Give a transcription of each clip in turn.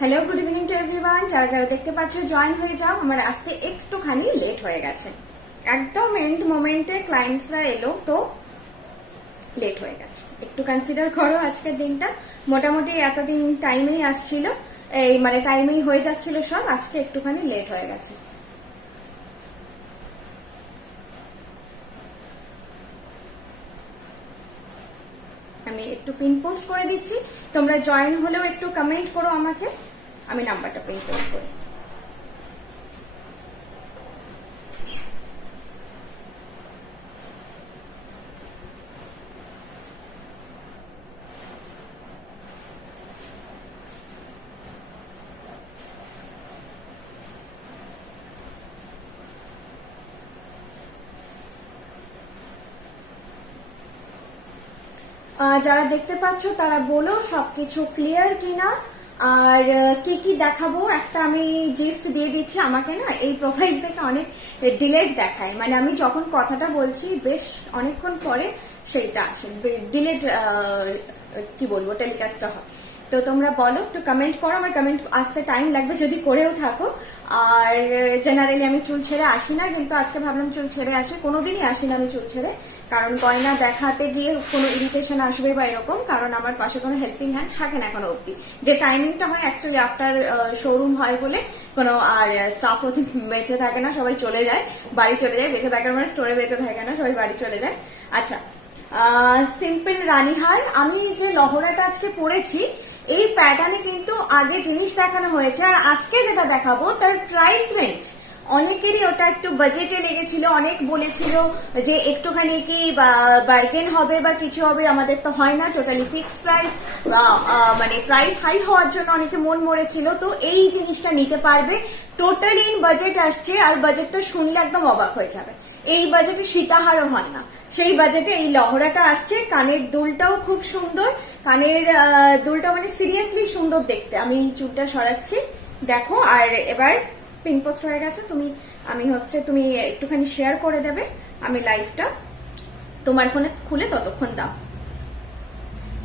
Hello, good evening to everyone. যারা যারা দেখতে পাচ্ছ জয়েন হয়ে যাও। আমার আসতে একটুখানি লেট হয়ে গেছে, একদম এন্ড মোমেন্টে ক্লায়েন্টসরা এলো তো লেট হয়ে গেছে। একটু কনসিডার করো আজকের দিনটা। মোটামুটি এতদিন টাইমেই আসছিল, এই মানে টাইমেই হয়ে যাচ্ছিল সব, আজকে একটুখানি লেট হয়ে গেছে। আমি একটু পিন পোস্ট করে দিচ্ছি, তোমরা জয়েন হলেও একটু কমেন্ট করো আমাকে, আমি নাম্বারটা পিন পোস্ট করি। যারা দেখতে পাচ্ছ তারা বলো সবকিছু ক্লিয়ার কিনা, আর কি কি দেখাবো। একটা আমি জিস্ট দিয়ে দিচ্ছি। আমাকে না এই প্রোফাইল থেকে অনেক ডিলেট দেখায়, মানে আমি যখন কথাটা বলছি বেশ অনেকক্ষণ পরে সেইটা আসে, ডিলেট কি বলবো টেলিকাস্টটা হয়। তো তোমরা বলো, একটু কমেন্ট করো, আমার কমেন্ট আসতে টাইম লাগবে যদি করেও থাকো। আর জেনারেলি আমি চুল ছেড়ে আসি না, কিন্তু আজকে ভাবলাম চুল ছেড়ে আসি। কোনোদিনই আসি না আমি চুল ছেড়ে, কারণ গয়না দেখাতে গিয়ে কোনো ইরিটেশন আসবে বা এরকম, কারণ আমার পাশে কোনো হেল্পিং হ্যান্ড থাকে না এখনো অব্দি। যে টাইমিংটা হয় অ্যাকচুয়ালি আফটার শোরুম হয় বলে কোনো আর স্টাফ অতি বেঁচে থাকে না, সবাই চলে যায়, বাড়ি চলে যায়। বেঁচে থাকার মানে স্টোরে বেঁচে থাকে না, সবাই বাড়ি চলে যায়। আচ্ছা, সিম্পল রানীহার। আমি যে লহরাটা আজকে পরেছি এই প্যাটার্নে কিন্তু আগে জিনিস দেখানো হয়েছে, আর আজকে যেটা দেখাবো তার প্রাইস রেঞ্জ অনেকেরই ওটা একটু বাজেটে লেগেছিল। অনেক বলেছিল যে একটুখানি কি বার্গেন হবে বা কিছু হবে, আমাদের তো হয় না, টোটালি ফিক্সড প্রাইস। মানে প্রাইস হাই হওয়ার জন্য অনেকে মন মরেছিল। তো এই জিনিসটা নিতে পারবে, টোটালি ইন বাজেট আসছে, আর বাজেটটা শুনলে একদম অবাক হয়ে যাবে। এই বাজেটে সীতাহারও হয় না, সেই বাজেটে এই লহরাটা আসছে। কানের দুলটাও খুব সুন্দর, কানের দুলটা মানে সিরিয়াসলি সুন্দর দেখতে। আমি চুলটা সরাচ্ছি দেখো। আর এবার পিন পোস্ট হয়ে গেছে, তুমি একটুখানি শেয়ার করে দেবে, আমি লাইভটা তোমার ফোনে খুলে ততক্ষণ দাও।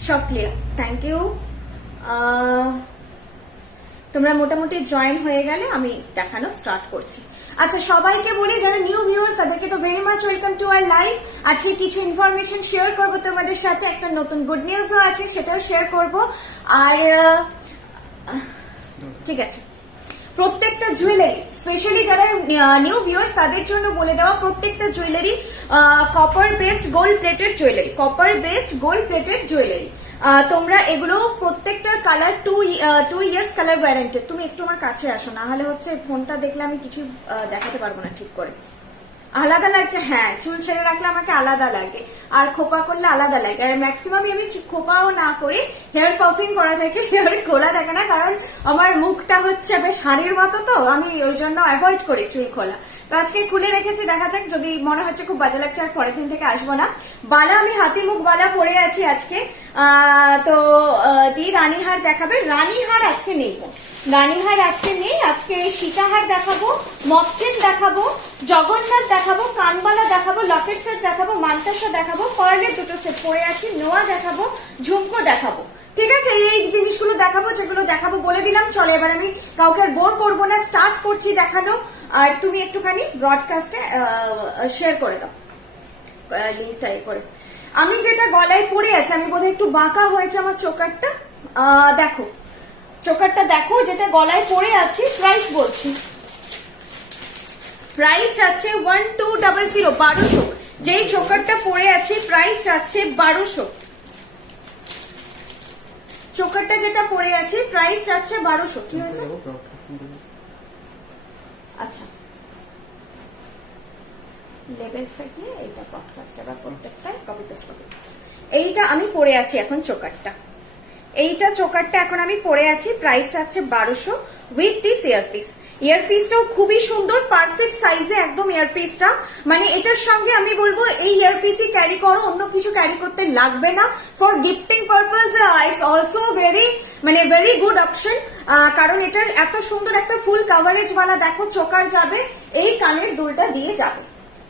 সব ক্লিয়ার, থ্যাংক ইউ। তোমরা মোটামুটি জয়েন হয়ে গেলে আমি দেখানো স্টার্ট করছি। আচ্ছা, সবাইকে বলি যারা নিউ ভিউয়ার্স তাদেরকে তো very much welcome to our live. আজকে কিছু ইনফরমেশন শেয়ার করবো তোমাদের সাথে, একটা নতুন গুড নিউজও আছে সেটাও শেয়ার করব। আর ঠিক আছে, প্রত্যেকটা জুয়েলারি স্পেশালি যারা নিউ ভিউয়ার্স তাদের জন্য বলে দেওয়া, প্রত্যেকটা jewellery copper based gold plated jewellery, copper based gold plated jewellery. তোমরা এগুলো প্রত্যেকটার কালার 2 ইয়ার্স কালার ওয়ারেন্টেড। তুমি একটু আমার কাছে আসো, না হলে হচ্ছে ফোনটা দেখলে আমি কিছু দেখাতে পারবো না ঠিক করে। আলাদা লাগছে? হ্যাঁ, চুল ছেড়ে রাখলে আমাকে আলাদা লাগে, আর খোপা করলে আলাদা লাগে। আর ম্যাক্সিমাম আমি খোপাও না করি, হেয়ার পাফিং করা থাকে, হেয়ার খোলা থাকে না, কারণ আমার মুখটা হচ্ছে বেশ হাড়ির মতো, তো আমি ওই জন্য অ্যাভয়েড করি চুল খোলা। তো আজকে খুলে রেখেছি, দেখা যাক, যদি মনে হচ্ছে খুব বাজে লাগছে আর পরের দিন থেকে আসবো না। বালা আমি হাতি মুখ বালা পরে আছি আজকে। তো দি রানীহার দেখাবে। রানীহার আজকে নেই, রানীহার আজকে নেই। আজকে সীতাহার দেখাবো, মকচেন দেখাবো, জগন্নাথ দেখাবো, কানবালা দেখাবো, লকেট সেট দেখাবো, মান্তাসা দেখাবো, পার্লের দুটো সেট পরে আছি, নোয়া দেখাবো, ঝুমকো দেখাবো। ঠিক আছে, এই জিনিসগুলো দেখাবো, যেগুলো দেখাবো বলে দিলাম। চলো এবার আমি কাউকে আর বোর করবো না, স্টার্ট করছি দেখানো। আর তুমি একটুখানি ব্রডকাস্টে শেয়ার করে দাও লিঙ্কটা করে। আমি যেটা গলায় পরে আছি, আমি বোধহয় একটু বাঁকা হয়েছে আমার চোকারটা, দেখো চোকারটা দেখো, যেটা গলায় পরে আছি। প্রাইস বলছি, প্রাইস যাচ্ছে 1200, 1200। যেই চোকারটা পরে আছি প্রাইস যাচ্ছে 1200। চোকারটা যেটা পরে আছে প্রাইস যাচ্ছে 1200। কি হয়েছে? আচ্ছা, লেভেলসে গিয়ে এইটা পডকাস্ট এবার প্রত্যেকটাই কপি পেস্ট কপি পেস্ট। এইটা আমি পরে আছি এখন চোকারটা, এইটা চোকারটা এখন আমি পরে আছি, প্রাইস যাচ্ছে 1200 উইথ দিস ইয়ারপিস। ইয়ারপিসটাও খুবই সুন্দর, পারফেক্ট সাইজে একদম ইয়ারপিসটা। মানে এটার সঙ্গে আমি বলবো এই ইয়ারপিসই ক্যারি করো, অন্য কিছু ক্যারি করতে লাগবে না। For gifting purpose it's also very good option, কারণ এটার এত সুন্দর একটা ফুল কাভারেজ ওয়ালা দেখো চোকার যাবে, এই কানের দুলটা দিয়ে যাবে,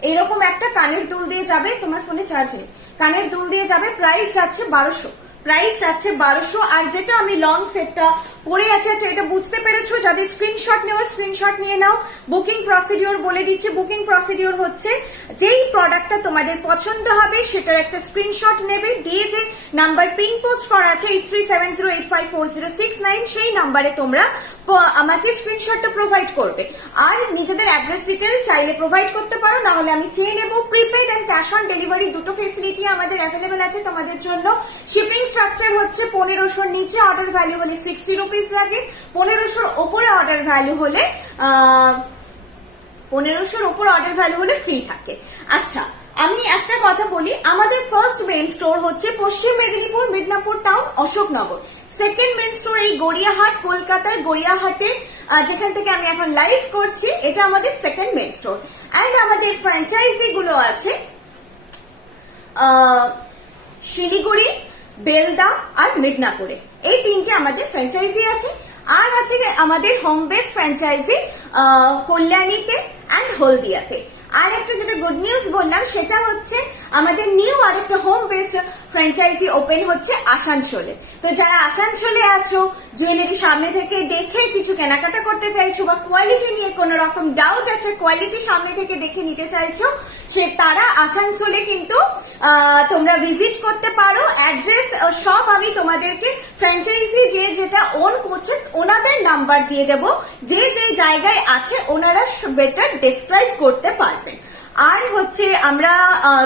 এইরকম একটা কানের দুল দিয়ে যাবে। তোমার ফোনে চার্জ নেই, কানের দুল দিয়ে যাবে। প্রাইস যাচ্ছে 1200। প্রাইস যাচ্ছে 1200। আর যেটা আমি লং সেটটা পরে আছে এটা বুঝতে পেরেছো, যাদের স্ক্রিনশট নেওয়ার স্ক্রিনশট নিয়ে নাও। বুকিং প্রসিডিওর বলে দিচ্ছে, বুকিং প্রসিডিওর হচ্ছে যেই প্রোডাক্টটা তোমাদের পছন্দ হবে সেটার একটা স্ক্রিনশট নেবে, দিয়ে যে নাম্বার পিং পোস্ট করা আছে 8370854069 সেই নাম্বারে তোমরা আমাকে স্ক্রিনশটটা প্রোভাইড করবে। আর নিজেদের অ্যাড্রেস ডিটেল চাইলে প্রোভাইড করতে পারো, না হলে আমি চেয়ে নেবো। Prepaid and cash on delivery দুটো ফেসিলিটি আমাদের অ্যাভেলেবেল আছে তোমাদের জন্য। শিপিং স্ট্রাকচার হচ্ছে 1500 নিচে অর্ডার ভ্যালু হলে 60 রুপিস লাগে, 1500 ওপরে অর্ডার ভ্যালু হলে 1500 ওপর অর্ডার ভ্যালু হলে ফ্রি থাকে। আচ্ছা, আমি একটা কথা বলি, আমাদের ফার্স্ট মেইন স্টোর হচ্ছে পশ্চিম Medinipur Midnapore town Ashoknagar. Second main store এই গড়িয়াহাট, কলকাতার গড়িয়াহাটে, যেখান থেকে আমি এখন লাইভ করছি, এটা আমাদের সেকেন্ড মেইন স্টোর। অ্যান্ড আমাদের ফ্র্যাঞ্চাইজি গুলো আছে শিলিগুড়ি, বেলদা আর মিদনাপুরে, এই তিনটে আমাদের ফ্র্যাঞ্চাইজি আছে। আর আছে আমাদের হোম বেস ফ্র্যাঞ্চাইজি কল্যাণীতে অ্যান্ড হলদিয়াতে। আর একটা যেটা গুড নিউজ বললাম সেটা হচ্ছে আমাদের নিউ আর একটা হোম বেসড ফ্র্যাঞ্চাইজি ওপেন হচ্ছে আসানসোলে। তো যারা আসানসোলে আছো, জুয়েলারি সামনে থেকে দেখে কিছু কেনাকাটা করতে চাইছো বা কোয়ালিটি নিয়ে কোনো রকম ডাউট আছে, কোয়ালিটি সামনে থেকে দেখে নিতে চাইছো, সে তারা আসানসোলে কিন্তু তোমরা ভিজিট করতে পারো। অ্যাড্রেস সব আমি তোমাদেরকে ফ্র্যাঞ্চাইজি যে যেটা ওন করছে ওনাদের নাম্বার দিয়ে দেবো, যে যে জায়গায় আছে ওনারা বেটার ডেসক্রাইব করতে পারবেন। আর হচ্ছে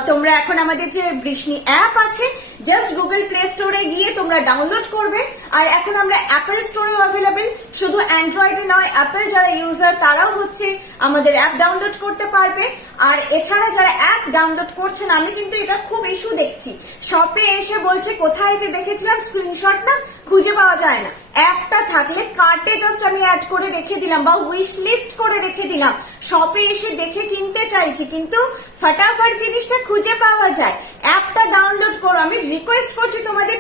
তোমরা এখন আমাদের যে বৃষ্ণি অ্যাপ আছে, জাস্ট গুগল প্লে স্টোরে গিয়ে তোমরা ডাউনলোড করবে। আর এখন আমরা অ্যাপেল স্টোরেও অ্যাভেলেবেল, শুধু অ্যান্ড্রয়েডে নয়, অ্যাপেল যারা ইউজার তারাও হচ্ছে আমাদের অ্যাপ ডাউনলোড করতে পারবে। আর এছাড়া যারা অ্যাপ ডাউনলোড করছে না, আমি কিন্তু এটা খুব ইস্যু দেখছি, শপে এসে বলছে কোথায় যে দেখেছিলাম স্ক্রিনশট না খুঁজে পাওয়া যায় না। অ্যাপটা থাকলে কার্টে জাস্ট আমি অ্যাড করে রেখে দিলাম বা উইশ লিস্ট করে রেখে দিলাম, শপে এসে দেখে কিনতে চাইছি কিন্তু ফটাফট জিনিসটা খুঁজে পাওয়া যায়। অ্যাপটা ডাউনলোড করো, আমি রিকোয়েস্ট করছি তোমাদের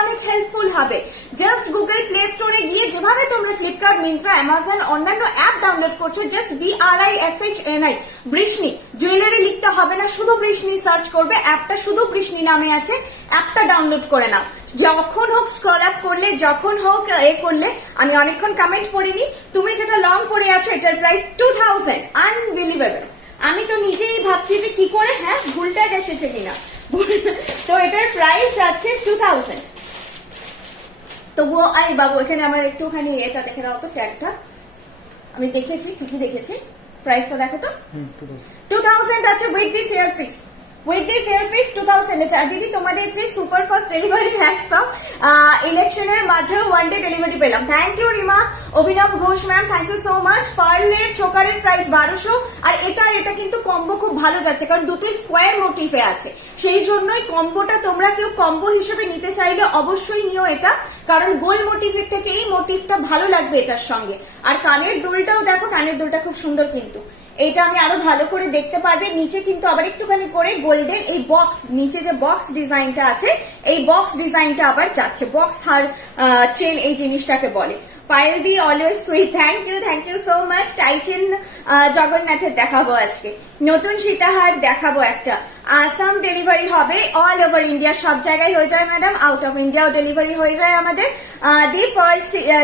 অনেক হেল্পফুল হবে। জাস্ট গুগল প্লে স্টোরে গিয়ে যেভাবে তোমরা ফ্লিপকার্ট, মিন্ত্রা, অ্যামাজন অন্যান্য অ্যাপ ডাউনলোড করছো, জাস্ট BRISHNI বৃষ্ণি, জুয়েলারি লিখতে হবে না, শুধু বৃষ্ণি সার্চ করবে, অ্যাপটা শুধু বৃষ্ণি নামে আছে, অ্যাপটা ডাউনলোড করে নাও। যখন হোক স্ক্রল আপ করলে, যখন হোক করলে, আমি অনেকক্ষণ কমেন্ট পড়িনি, তুমি যেটা লং পরে আছো এটার প্রাইস 2000, আনবিলিভেবল। আমি তো নিজেই ভাবছি যে কি করে ভুলটা এসেছে কিনা। তো এটার প্রাইস যাচ্ছে 2000। তবুও আই বাবু, এখানে আমার একটুখানি এটা দেখে দাও তো, ট্যাগটা আমি দেখেছি, ঠিকই দেখেছি, প্রাইসটা দেখো তো 2000 আছে with this earpiece. With this earpiece 2000 আছে। আর দিদি তোমাদের যে সুপার ফাস্ট ডেলিভারি হ্যাটসঅপ, ইলেকশনের মাঝেও ওয়ান ডে ডেলিভারি পেলাম। Thank you Rima, Abhinav Ghosh ma'am, thank you so much. পার্লের চোকারের প্রাইস 1200। আর এটা কিন্তু কম্বো খুব ভালো যাচ্ছে, কারণ দুটোই স্কোয়ার মোটিভে আছে, সেই জন্যই কম্বোটা তোমরা কেউ কম্বো হিসেবে নিতে চাইলে অবশ্যই নিও এটা, কারণ গোল মোটিভের থেকে এই মোটিভটা ভালো লাগবে এটার সঙ্গে। আর কানের দুলটাও দেখো, কানের দুলটা খুব সুন্দর, কিন্তু এইটা আমি আরো ভালো করে দেখতে পারবে। নিচে কিন্তু আবার একটুখানি করে গোল্ডেন এই বক্স, নিচে যে বক্স ডিজাইনটা আছে এই বক্স ডিজাইনটা আবার যাচ্ছে, বক্স হার চেন এই জিনিসটাকে বলে। পায়েল দি always sweet, thank you so much. Titan জগন্নাথের দেখাবো আজকে, নতুন সীতাহার দেখাবো একটা। আসাম ডেলিভারি হবে, অল ওভার ইন্ডিয়া, সব জায়গায় হয়ে যায় ম্যাডাম, আউট অফ ইন্ডিয়াও ডেলিভারি হয়ে যায় আমাদের। দিয়ে পার্ল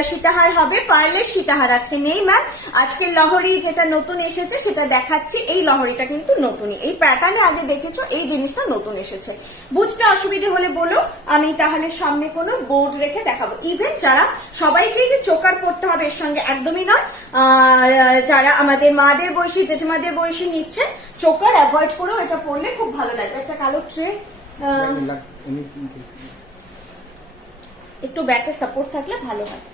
সীতাহার হবে, পার্লের সীতাহার আজকে নেই ম্যাম। আজকে লহরি যেটা নতুন এসেছে সেটা দেখাচ্ছি, এই লহরিটা কিন্তু নতুনই, এই প্যাটার্নে আগে দেখেছো, এই জিনিসটা নতুন এসেছে। বুঝতে অসুবিধে হলে বলো, আমি তাহলে সামনে কোনো বোর্ড রেখে দেখাবো। ইভেন যারা সবাইকেই যে চোকার পড়তে হবে এর সঙ্গে একদমই নয়, যারা আমাদের মাদের বয়সী, জেঠিমাদের বয়সী নিচ্ছে, চোকার অ্যাভয়েড করেও এটা পড়লে খুব ভালো লাগবে। একটা কালো ট্রে, একটু ব্যাকে সাপোর্ট থাকলে ভালো হয়।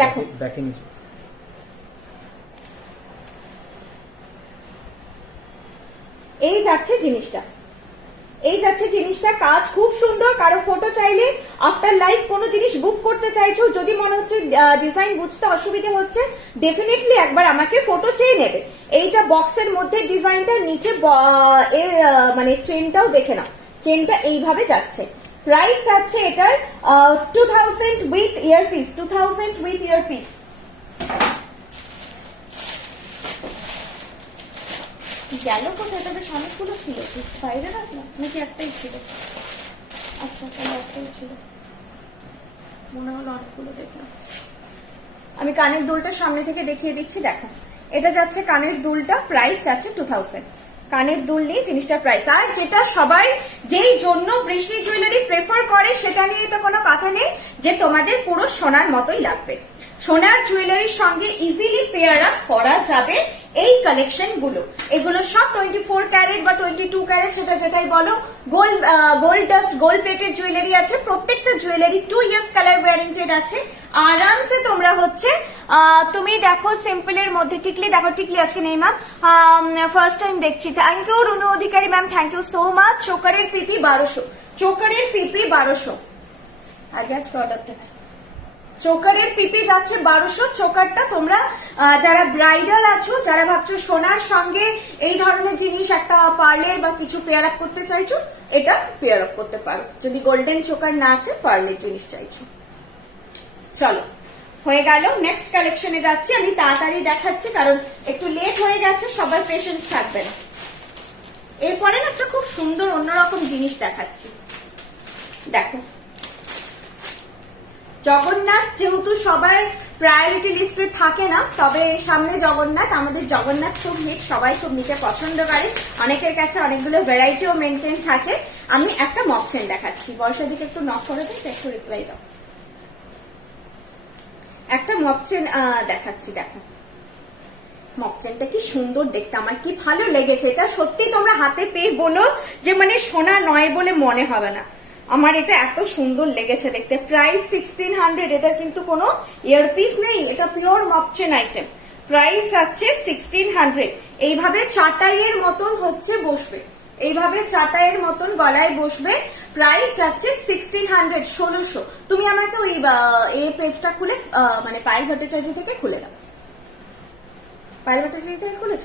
দেখো এই যাচ্ছে জিনিসটা, কাজ খুব সুন্দর। কারো ফটো চাইলে আফটার লাইভ কোনো জিনিস বুক করতে চাইছো, যদি মনে হচ্ছে ডিজাইন বুঝতে অসুবিধা হচ্ছে, ডেফিনেটলি একবার আমাকে ফটো চেয়ে নেবে। এইটা বক্সের মধ্যে ডিজাইনটা, নিচে এর মানে চেনটাও দেখে নাও, চেনটা এইভাবে যাচ্ছে, প্রাইস আছে এটার 2000 উইথ ইয়ারপিস, 2000 উইথ ইয়ারপিস। গেল কোথায়? তবে অনেকগুলো ছিল, বাইরে রাখলাম নাকি একটাই ছিল? আচ্ছা তাহলে একটাই ছিল, মনে হলো অনেকগুলো দেখলাম। আমি কানের দুলটা সামনে থেকে দেখিয়ে দিচ্ছি। দেখো এটা যাচ্ছে কানের দুলটা, প্রাইস যাচ্ছে 2000। কানের দুল নিয়ে জিনিসটার প্রাইস। আর যেটা সবাই যেই জন্য বৃষ্টি জুয়েলারি প্রেফার করে সেটা নিয়ে তো কোনো কথা নেই যে তোমাদের পুরো সোনার মতোই লাগবে। সোনার জুয়েলারির সঙ্গে ইজিলি পেয়ার আপ করা যাবে এই কালেকশন গুলো। এগুলো সব 24 ক্যারেট বা 22 ক্যারেট, সেটা যেটাই বলো। Gold dust, gold plated jewellery আছে। প্রত্যেকটা জুয়েলারি 2 ইয়ার্স কালার ওয়ারেন্টেড আছে। আরামসে তোমরা হচ্ছে তুমি দেখো সিম্পলের মধ্যে টিকলি, দেখো টিকলি আজকে নেই ম্যাম, ফার্স্ট টাইম দেখছি। Thank you Runu Adhikari ma'am, thank you so much. চোকারের পিপি 1200, চোকারের পিপি 1200 আগে আজকে অর্ডার দেবে। চোকারের পিপি যাচ্ছে 1200। চোকারটা তোমরা যারা ব্রাইডাল আছো, যারা ভাবছো সোনার সঙ্গে এই ধরনের জিনিস একটা পার্লের বা কিছু পেয়ার আপ করতে চাইছো, এটা পেয়ার আপ করতে পারো। যদি গোল্ডেন চোকার না আছে, পার্লের জিনিস চাইছো। চলো হয়ে গেল, নেক্সট কালেকশনে যাচ্ছি। আমি তাড়াতাড়ি দেখাচ্ছি কারণ একটু লেট হয়ে গেছে, সবার পেশেন্স থাকবে না। এরপরে একটা খুব সুন্দর অন্যরকম জিনিস দেখাচ্ছি। দেখো জগন্নাথ যেহেতু সবার প্রায়োরিটি লিস্টে থাকে না, তবে সামনে জগন্নাথ, আমাদের জগন্নাথ খুব হিট, সবাই খুব নিতে পছন্দ করে। অনেকের কাছে অনেকগুলো ভ্যারাইটিও মেনটেন থাকে। আমি একটা মক চেন দেখাচ্ছি। বর্ষার দিকে একটু নক করে দিই, একটু রিপ্লাই দাও। একটা মক চেন দেখাচ্ছি। দেখো মক চেনটা কি সুন্দর দেখতে, আমার কি ভালো লেগেছে। এটা সত্যি তোমরা হাতে পেয়ে বলো যে মানে সোনা নয় বলে মনে হবে না। আমার এটা এত সুন্দর লেগেছে দেখতে। প্রাইস 1600। এটার কিন্তু কোনো ইয়ারপিস নেই, এটা pure mock chain item. Price আছে 1600। এইভাবে চাটাইয়ের মতন হচ্ছে বসবে, এইভাবে চাটাইয়ের মতন গলায় বসবে। প্রাইস আছে 1600, 1600। তুমি আমাকে ওই এই পেজটা খুলে মানে পায়েল ভট্টাচার্য থেকে খুলে দাও। পায়েল ভট্টাচার্য থেকে খুলেছ?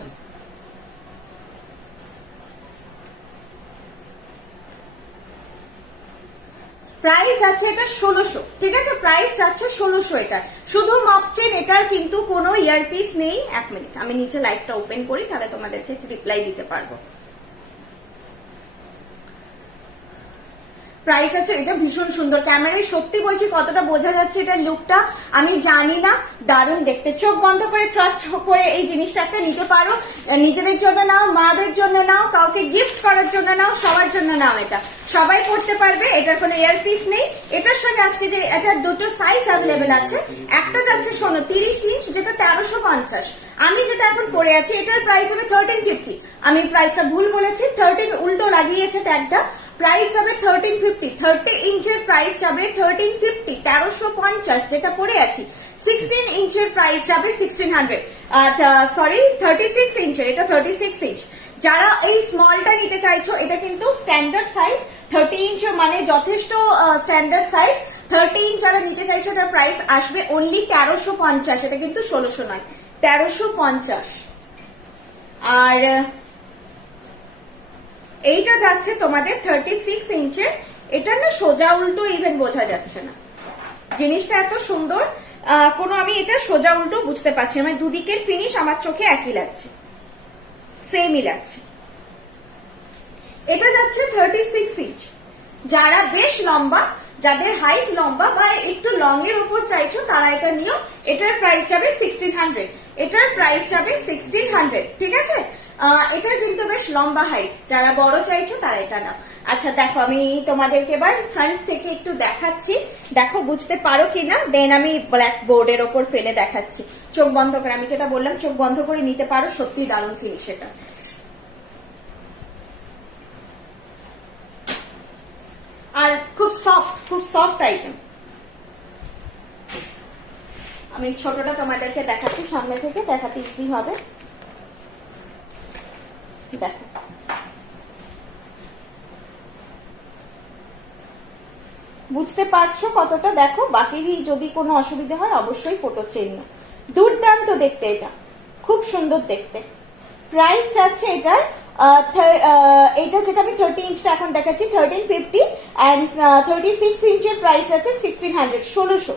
প্রাইস আছে এটা 1600, ঠিক আছে? প্রাইস যাচ্ছে 1600 এটা। শুধু মক চেন, এটার কিন্তু কোনো ইয়ারপিস নেই। 1 মিনিট আমি নিচে লাইভটা ওপেন করি, তাহলে তোমাদেরকে রিপ্লাই দিতে পারবো। প্রাইস আছে এটা। ভীষণ সুন্দর, ক্যামেরায় সত্যি বলছি কতটা বোঝা যাচ্ছে এটার লুকটা আমি জানি না। দারুণ দেখতে। চোখ বন্ধ করে ট্রাস্ট করে এই জিনিসটা একটা নিতে পারো। নিজেদের জন্য নাও, মাদের জন্য নাও, কাউকে গিফট করার জন্য নাও, সবার জন্য নাও। এটা সবাই পড়তে পারবে, এটার কোনো ইয়ারপিস নেই। এটার সঙ্গে আজকে যে এটার দুটো সাইজ অ্যাভেলেবেল আছে। একটা যাচ্ছে শোনো 30 ইঞ্চ, যেটা 1350। আমি যেটা এখন পরে আছি এটার প্রাইস হবে 1350। আমি প্রাইসটা ভুল বলেছি, 13 উল্টো লাগিয়েছে ট্যাগটা। প্রাইস হবে 1350। 30 ইঞ্চের প্রাইস যাবে 1350, 1350 যেটা পরে আছি। 16 ইঞ্চের প্রাইস যাবে 1600। সরি 36 ইঞ্চের, এটা 36 ইঞ্চ। যারা এই স্মলটা নিতে চাইছো, এটা কিন্তু স্ট্যান্ডার্ড সাইজ। 30 ইঞ্চ মানে যথেষ্ট স্ট্যান্ডার্ড সাইজ। 30 ইঞ্চ যারা নিতে চাইছো, এটার প্রাইস আসবে অনলি 1350। এটা কিন্তু 1600 নয়, 1350। আর এইটা যাচ্ছে তোমাদের 36 ইঞ্চের। এটা না সোজা উল্টো ইভেন বোঝা যাচ্ছে না, জিনিসটা এত সুন্দর। কোনো আমি এটা সোজা উল্টো বুঝতে পারছি, আমার দুদিকের ফিনিশ আমার চোখে একই লাগছে, সেমই লাগছে। এটা যাচ্ছে 36 ইঞ্চ। যারা বেশ লম্বা, যাদের হাইট লম্বা বা একটু লং এর উপর চাইছো, তারা এটা নিও। এটার প্রাইস যাবে 1600। এটার প্রাইস যাবে 1600, ঠিক আছে? এটার কিন্তু বেশ লম্বা হাইট, যারা বড় চাইছো তারা এটা নাও। আচ্ছা দেখো, আমি তোমাদেরকে এবার ফ্রন্ট থেকে একটু দেখাচ্ছি, দেখো বুঝতে পারো কিনা। দেন আমি ব্ল্যাক বোর্ডের ওপর ফেলে দেখাচ্ছি। চোখ বন্ধ করে, আমি যেটা বললাম চোখ বন্ধ করে নিতে পারো, সত্যি দারুণ জিনিস এটা। আর খুব সফট, খুব সফট আইটেম। আমি ছোটটা তোমাদেরকে দেখাচ্ছি, সামনে থেকে দেখাতে ইজি হবে। দেখো বুঝতে পারছো কতটা? দেখো, বাকি যদি কোনো অসুবিধা হয় অবশ্যই ফটো চেয়ে নিও। দুর্দান্ত দেখতে, এটা খুব সুন্দর দেখতে। প্রাইস আছে এটার এইটা যেটা আমি 30 ইঞ্চটা এখন দেখাচ্ছি 1350 অ্যান্ড 36 ইঞ্চের প্রাইস আছে 1600, 1600।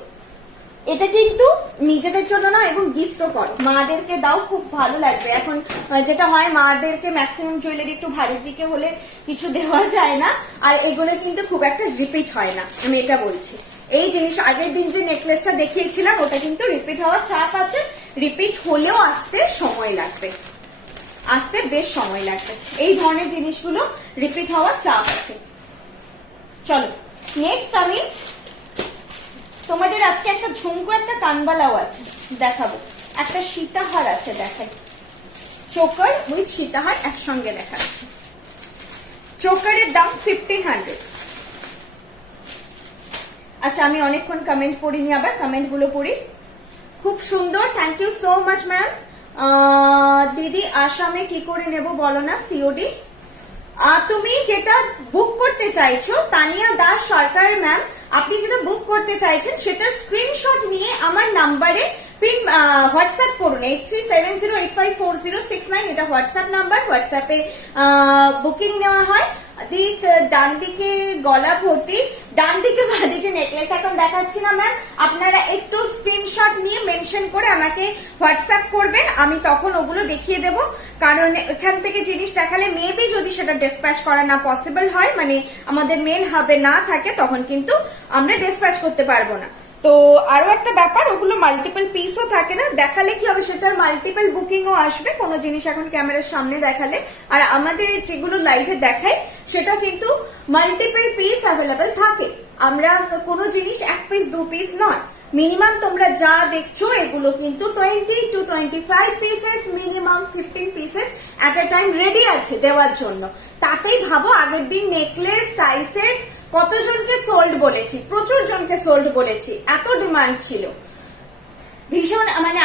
এটা কিন্তু নিজেদের জন্য না, এবং গিফটও করো, মাদেরকে দাও, খুব ভালো লাগবে। এখন যেটা হয় মাদেরকে ম্যাক্সিমাম জুয়েলারি একটু ভারীর দিকে হলে কিছু দেওয়া যায় না, আর এগুলো কিন্তু খুব একটা রিপিট হয় না, আমি এটা বলছি। এই জিনিস আগের দিন যে নেকলেসটা দেখিয়েছিলাম ওটা কিন্তু রিপিট হওয়ার চাপ আছে, রিপিট হলেও আসতে সময় লাগবে, আসতে বেশ সময় লাগবে। এই ধরনের জিনিসগুলো রিপিট হওয়ার চাপ আছে। চলো নেক্সট আমি তোমাদের আজকে একটা ঝুমকো, একটা কানবালাও আছে দেখাবো, একটা সীতাহার আছে দেখাই, চোকার উইথ সীতাহার একসঙ্গে দেখাচ্ছি। চোকারের দাম 1500। আচ্ছা আমি অনেকক্ষণ কমেন্ট পড়িনি, আবার কমেন্ট গুলো পড়ি। খুব সুন্দর, thank you so much ma'am. দিদি আসামে কি করে নেব বলো না, সিওডি? তুমি যেটা বুক করতে চাইছো তানিয়া দাস সরকার ম্যাম, আপনি যেটা বুক করতে চাইছেন সেটার স্ক্রিনশট নিয়ে আমার নাম্বারে হোয়াটসঅ্যাপ করুন, 8370854069, এটা হোয়াটসঅ্যাপ নাম্বার। হোয়াটসঅ্যাপে বুকিং নেওয়া হয়। দিক ডান দিকে গলা ভর্তি, ডান দিকে বাঁদিকে নেকলেস এখন দেখাচ্ছি না ম্যাম, আপনারা একটু স্ক্রিনশট নিয়ে মেনশন করে আমাকে হোয়াটসঅ্যাপ করবেন, আমি তখন ওগুলো দেখিয়ে দেব। কারণ এখান থেকে জিনিস দেখালে মেবি যদি সেটা ডিসপ্যাচ করা না পসিবল হয়, মানে আমাদের মেন হাবে না থাকে, তখন কিন্তু আমরা ডিসপ্যাচ করতে পারবো না। তো আরো একটা ব্যাপার, ওগুলো মাল্টিপল পিসও থাকে না, দেখালে কি হবে সেটার মাল্টিপল বুকিংও আসবে কোনো জিনিস এখন ক্যামেরার সামনে দেখালে। আর আমাদের যেগুলো লাইভে দেখাই সেটা কিন্তু মাল্টিপল পিস অ্যাভেলেবেল থাকে, আমরা কোনো জিনিস এক পিস দু পিস নয়, মিনিমাম তোমরা যা দেখছো এগুলো কিন্তু 20 to 25 pieces, minimum 15 pieces at A time ready আছে দেওয়ার জন্য। তাতেই ভাবো আগের দিন নেকলেস টাইসেট কতজনকে সোল্ড বলেছি, প্রচুর জনকে সোল্ড বলেছি, এত ডিমান্ড ছিল ভীষণ, মানে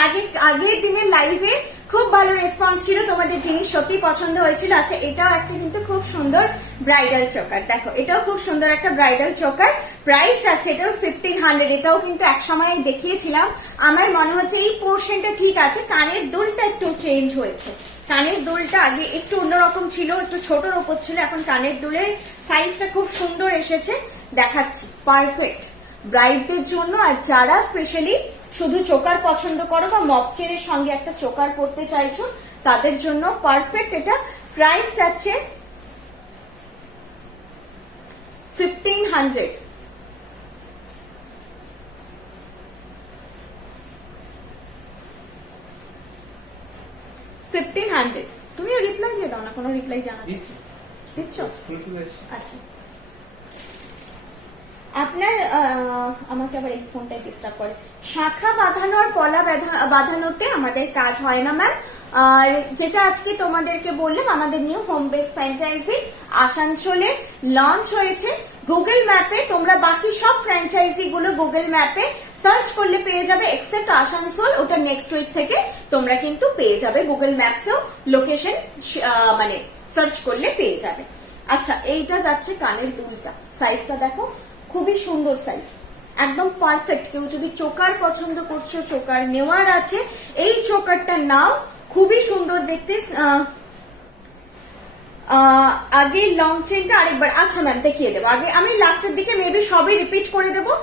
আগের দিনের লাইভে খুব ভালো রেসপন্স ছিল, তোমাদের জিনিস সত্যি পছন্দ হয়েছিল। আচ্ছা এটাও একটা কিন্তু খুব সুন্দর ব্রাইডাল চোকার, দেখো এটাও খুব সুন্দর একটা ব্রাইডাল চোকার, প্রাইস আছে এটাও 1500। এটাও কিন্তু এক সময় দেখিয়েছিলাম, আমার মনে হচ্ছে এই পোর্শনটা ঠিক আছে, কানের দুলটা একটু চেঞ্জ হয়েছে, কানের দুলটা আগে একটু অন্যরকম ছিল, একটু ছোটর ওপর ছিল, এখন কানের দুলের সাইজটা খুব সুন্দর এসেছে, দেখাচ্ছি, পারফেক্ট ব্রাইডদের জন্য। আর যারা স্পেশালি শুধু চোকার পছন্দ করো বা মপচেনের সঙ্গে একটা চোকার পরতে চাইছো তাদের জন্য পারফেক্ট। এটা প্রাইস আছে 1500। তুমিও রিপ্লাই দিয়ে দাও না, কোনো রিপ্লাই জানা দিচ্ছ? আচ্ছা আপনার আমাকে আবার এই ফোনটাই ডিস্টার্ব করে। শাখা বাঁধানো আর পলা বাঁধানোতে আমাদের কাজ হয় না ম্যাম। আর যেটা আজকে তোমাদেরকে বললাম, আমাদের নিউ হোম বেস ফ্র্যাঞ্চাইজি আসানসোলে লঞ্চ হয়েছে। গুগল ম্যাপে তোমরা বাকি সব ফ্র্যাঞ্চাইজি গুলো গুগল ম্যাপে সার্চ করলে পেয়ে যাবে, এক্সেপ্ট আসানসোল, ওটা নেক্সট উইক থেকে তোমরা কিন্তু পেয়ে যাবে, গুগল ম্যাপসেও লোকেশন মানে সার্চ করলে পেয়ে যাবে। আচ্ছা এইটা যাচ্ছে কানের দুলটা, সাইজটা দেখো খুবই সুন্দর সাইজ, একদম পারফেক্ট। কেউ যদি চোকার পছন্দ করছো, চোকার নেওয়ার আছে, এই চোকারটা নাও, খুবই সুন্দর দেখতে। আগে লং চেনটা আরেকবার, আচ্ছা ম্যাম দেখিয়ে দেবো, আগে আমি লাস্টের দিকে মেবি সবই রিপিট করে দেবো।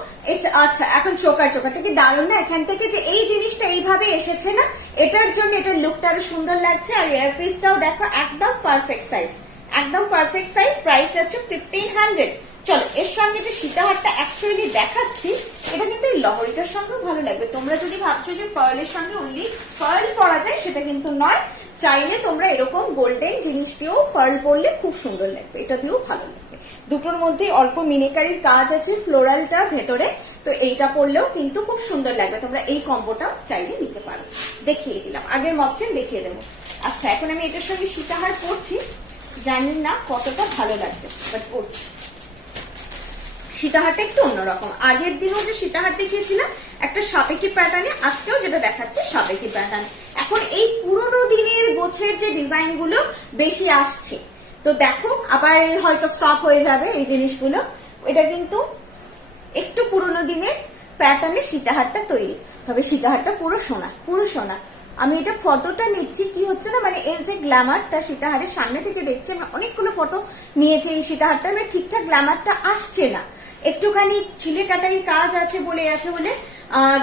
আচ্ছা এখন চোকারটা কি দারুণ না, এখান থেকে যে এই জিনিসটা এইভাবে এসেছে না, এটার জন্য এটার লুকটা আরো সুন্দর লাগছে। আর এয়ারপিসটাও দেখো একদম পারফেক্ট সাইজ, একদম পারফেক্ট সাইজ, প্রাইস হচ্ছে 1500। চলো এর সঙ্গে যে সীতাহারটা অ্যাকচুয়ালি দেখাচ্ছি, এটা কিন্তু এই লহরিটার সঙ্গে ভালো লাগবে। তোমরা যদি ভাবছো যে পার্লের সঙ্গে অনলি পার্ল পরা যায়, সেটা কিন্তু নয়, চাইলে তোমরা এরকম গোল্ডেন জিনিস দিয়েও পার্ল পরলে খুব সুন্দর লাগবে, এটা দিয়েও ভালো লাগবে। দুটোর মধ্যে অল্প মিনিকারির কাজ আছে, ফ্লোরালটা ভেতরে, তো এইটা পরলেও কিন্তু খুব সুন্দর লাগবে। তোমরা এই কম্বোটাও চাইলে নিতে পারো, দেখিয়ে দিলাম, আগের মপচেন দেখিয়ে দেবো। আচ্ছা এখন আমি এটার সঙ্গে সীতাহার পরছি, জানি না কতটা ভালো লাগবে, বাট পরছি। সীতাহারটা একটু অন্যরকম, আগের দিনও যে সীতাহার দেখিয়েছিলাম একটা সাবেকি প্যাটার্নে, আজকেও যেটা দেখাচ্ছে সাবেকি প্যাটার্ন। এখন এই পুরোনো দিনের গোছের যে ডিজাইন গুলো বেশি আসছে, তো দেখো আবার হয়তো স্টক হয়ে যাবে এই জিনিসগুলো। এটা কিন্তু একটু পুরোনো দিনের প্যাটার্নে সীতাহারটা তৈরি, তবে সীতাহারটা পুরো সোনা, পুরো সোনা, আমি এটা ফটোটা নিচ্ছি, কি হচ্ছে না মানে এর যে গ্ল্যামারটা সীতাহারের সামনে থেকে দেখছি, আমি অনেকগুলো ফটো নিয়েছি এই সীতাহারটা, মানে ঠিকঠাক গ্ল্যামারটা আসছে না, একটুখানি ছিলে কাটাই কাজ আছে বলে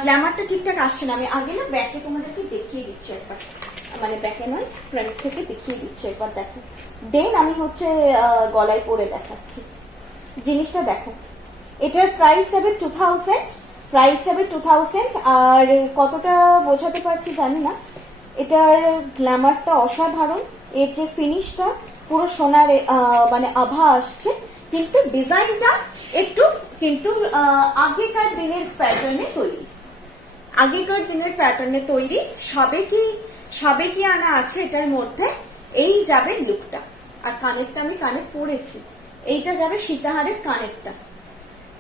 গ্ল্যামারটা ঠিকঠাক আসছে না। আমি আগে না ব্যাকে তোমাদেরকে দেখিয়ে দিচ্ছি একবার, মানে ব্যাকে নয় ফ্রন্ট থেকে দেখিয়ে দিচ্ছি একবার, দেখো দেন আমি হচ্ছে গলায় পরে দেখাচ্ছি জিনিসটা। দেখো এটার প্রাইস যাবে 2000, প্রাইস যাবে 2000। আর কতটা বোঝাতে পারছি জানি না, এটার গ্ল্যামারটা অসাধারণ, এর যে ফিনিশটা পুরো সোনার মানে আভা আসছে, কিন্তু ডিজাইনটা একটু কিন্তু আগেকার দিনের প্যাটার্নে তৈরি, আগেকার দিনের প্যাটার্নে তৈরি। সাবেকি আনা আছে এটার মধ্যে। এই যাবে লুকটা, আর কানেরটা আমি কানে পরেছি, এইটা যাবে সীতাহারের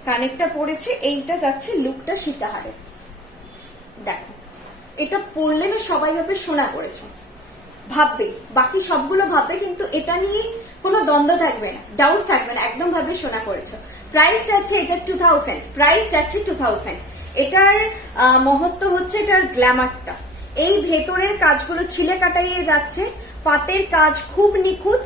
কানেরটা পরেছে, এইটা যাচ্ছে লুকটা সীতাহারের। দেখো এটা পরলে না সবাই ভাবে সোনা পরেছ, ভাববে বাকি সবগুলো ভাববে, কিন্তু এটা নিয়ে কোনো দ্বন্দ্ব থাকবে না, ডাউট থাকবে না, একদম ভাবে সোনা পরেছ। প্রাইস যাচ্ছে এটা 2000, প্রাইস যাচ্ছে 2000। এটার মহত্ব হচ্ছে এটার গ্ল্যামারটা, এই ভেতরের কাজগুলো ছিলে কাটাইয়ে যাচ্ছে, পাতের কাজ খুব নিখুঁত,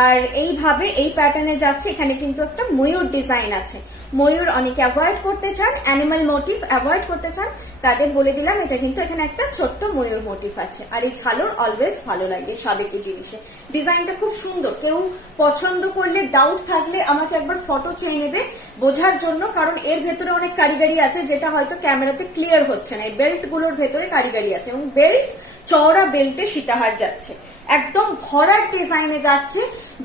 আর এইভাবে এই প্যাটার্নে যাচ্ছে। এখানে কিন্তু একটা ময়ূর ডিজাইন আছে, ময়ূর অনেকে অ্যাভয়েড করতে চান, অ্যানিমাল মোটিভ অ্যাভয়েড করতে চান, তাদের বলে দিলাম এটা কিন্তু এখানে একটা ছোট্ট ময়ূর মোটিভ আছে। আর এই ঝালর অলওয়েজ ভালো লাগে সাবেকি জিনিসে, ডিজাইনটা খুব সুন্দর। কেউ পছন্দ করলে, ডাউট থাকলে আমাকে একবার ফটো চেয়ে নেবে বোঝার জন্য, কারণ এর ভেতরে অনেক কারিগরি আছে যেটা হয়তো ক্যামেরাতে ক্লিয়ার হচ্ছে না। এই বেল্ট গুলোর ভেতরে কারিগরি আছে, এবং বেল্ট চওড়া বেল্টে সীতাহার যাচ্ছে, একদম ভরাট ডিজাইনে যাচ্ছে,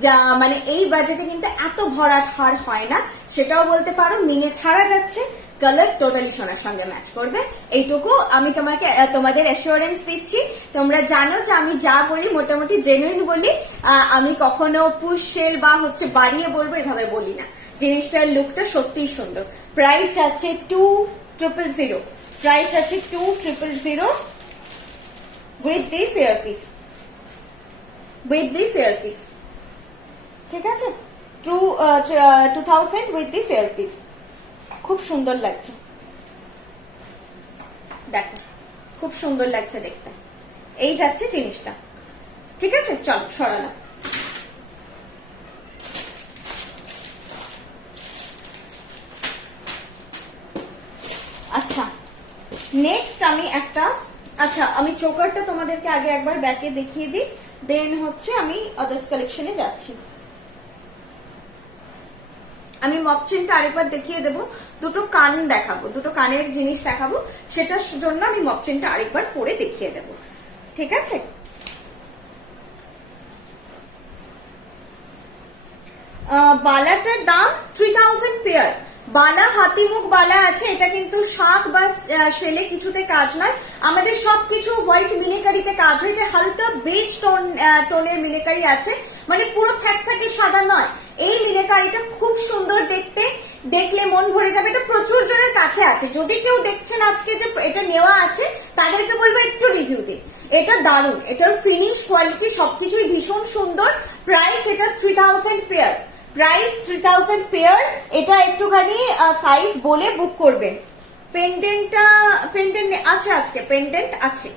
যা মানে এই বাজেটে কিন্তু এত ভরাট হার হয় না, সেটাও বলতে পারো। মিনে ছাড়া যাচ্ছে, কালার টোটালি সোনার সঙ্গে ম্যাচ করবে, এইটুকু আমি তোমাদের অ্যাসিওরেন্স দিচ্ছি। তোমরা জানো যে আমি যা বলি মোটামুটি জেনুইন বলি, আমি কখনো পুশ সেল বা হচ্ছে বাড়িয়ে বলবো এভাবে বলি না। জিনিসটার লুকটা সত্যিই সুন্দর। প্রাইস আছে 2000, প্রাইস আছে 2000 with this earpiece, with this earpiece, ঠিক আছে? 2000 with this earpiece, খুব সুন্দর লাগছে, দেখো খুব সুন্দর লাগছে দেখতে। এই যাচ্ছে জিনিসটা, ঠিক আছে? চল সরানো। আচ্ছা নেক্সট আমি আমি চোকারটা তোমাদেরকে আগে একবার ব্যাকে দেখিয়ে দিই, দেন হচ্ছে আমি আদার্স কালেকশনে যাচ্ছি। আমি মক চেনটা আরেকবার দেখিয়ে দেবো, দুটো কান দেখাবো, দুটো কানের জিনিস দেখাবো, সেটার জন্য আমি মক চেনটা আরেকবার পরে দেখিয়ে দেবো, ঠিক আছে? বালাটার দাম 3000 পেয়ার। বালা হাতিমুখ বালা আছে, এটা কিন্তু শাক বা শেলে কিছুতে কাজ নয়, আমাদের সবকিছু হোয়াইট মিলিকারিতে কাজ হয়। এটা হালকা বেজ টোনের মিলিকারি আছে, মানে পুরো ফ্যাটফ্যাটে সাদা নয়। এই মিলিকারিটা খুব সুন্দর দেখতে, দেখলে মন ভরে যাবে। এটা প্রচুর জনের কাছে আছে, যদি কেউ দেখছেন আজকে যে এটা নেওয়া আছে তাদেরকে বলবো একটু রিভিউ দিন। এটা দারুণ, এটার ফিনিশ কোয়ালিটি সবকিছুই ভীষণ সুন্দর। প্রাইস এটা 3000 পেয়ার, প্রাইস 3000 পেয়ার। এটা একটুখানি সাইজ বলে বুক করবেন। পেন্ডেন্ট আছে, আজকে পেন্ডেন্ট আছে,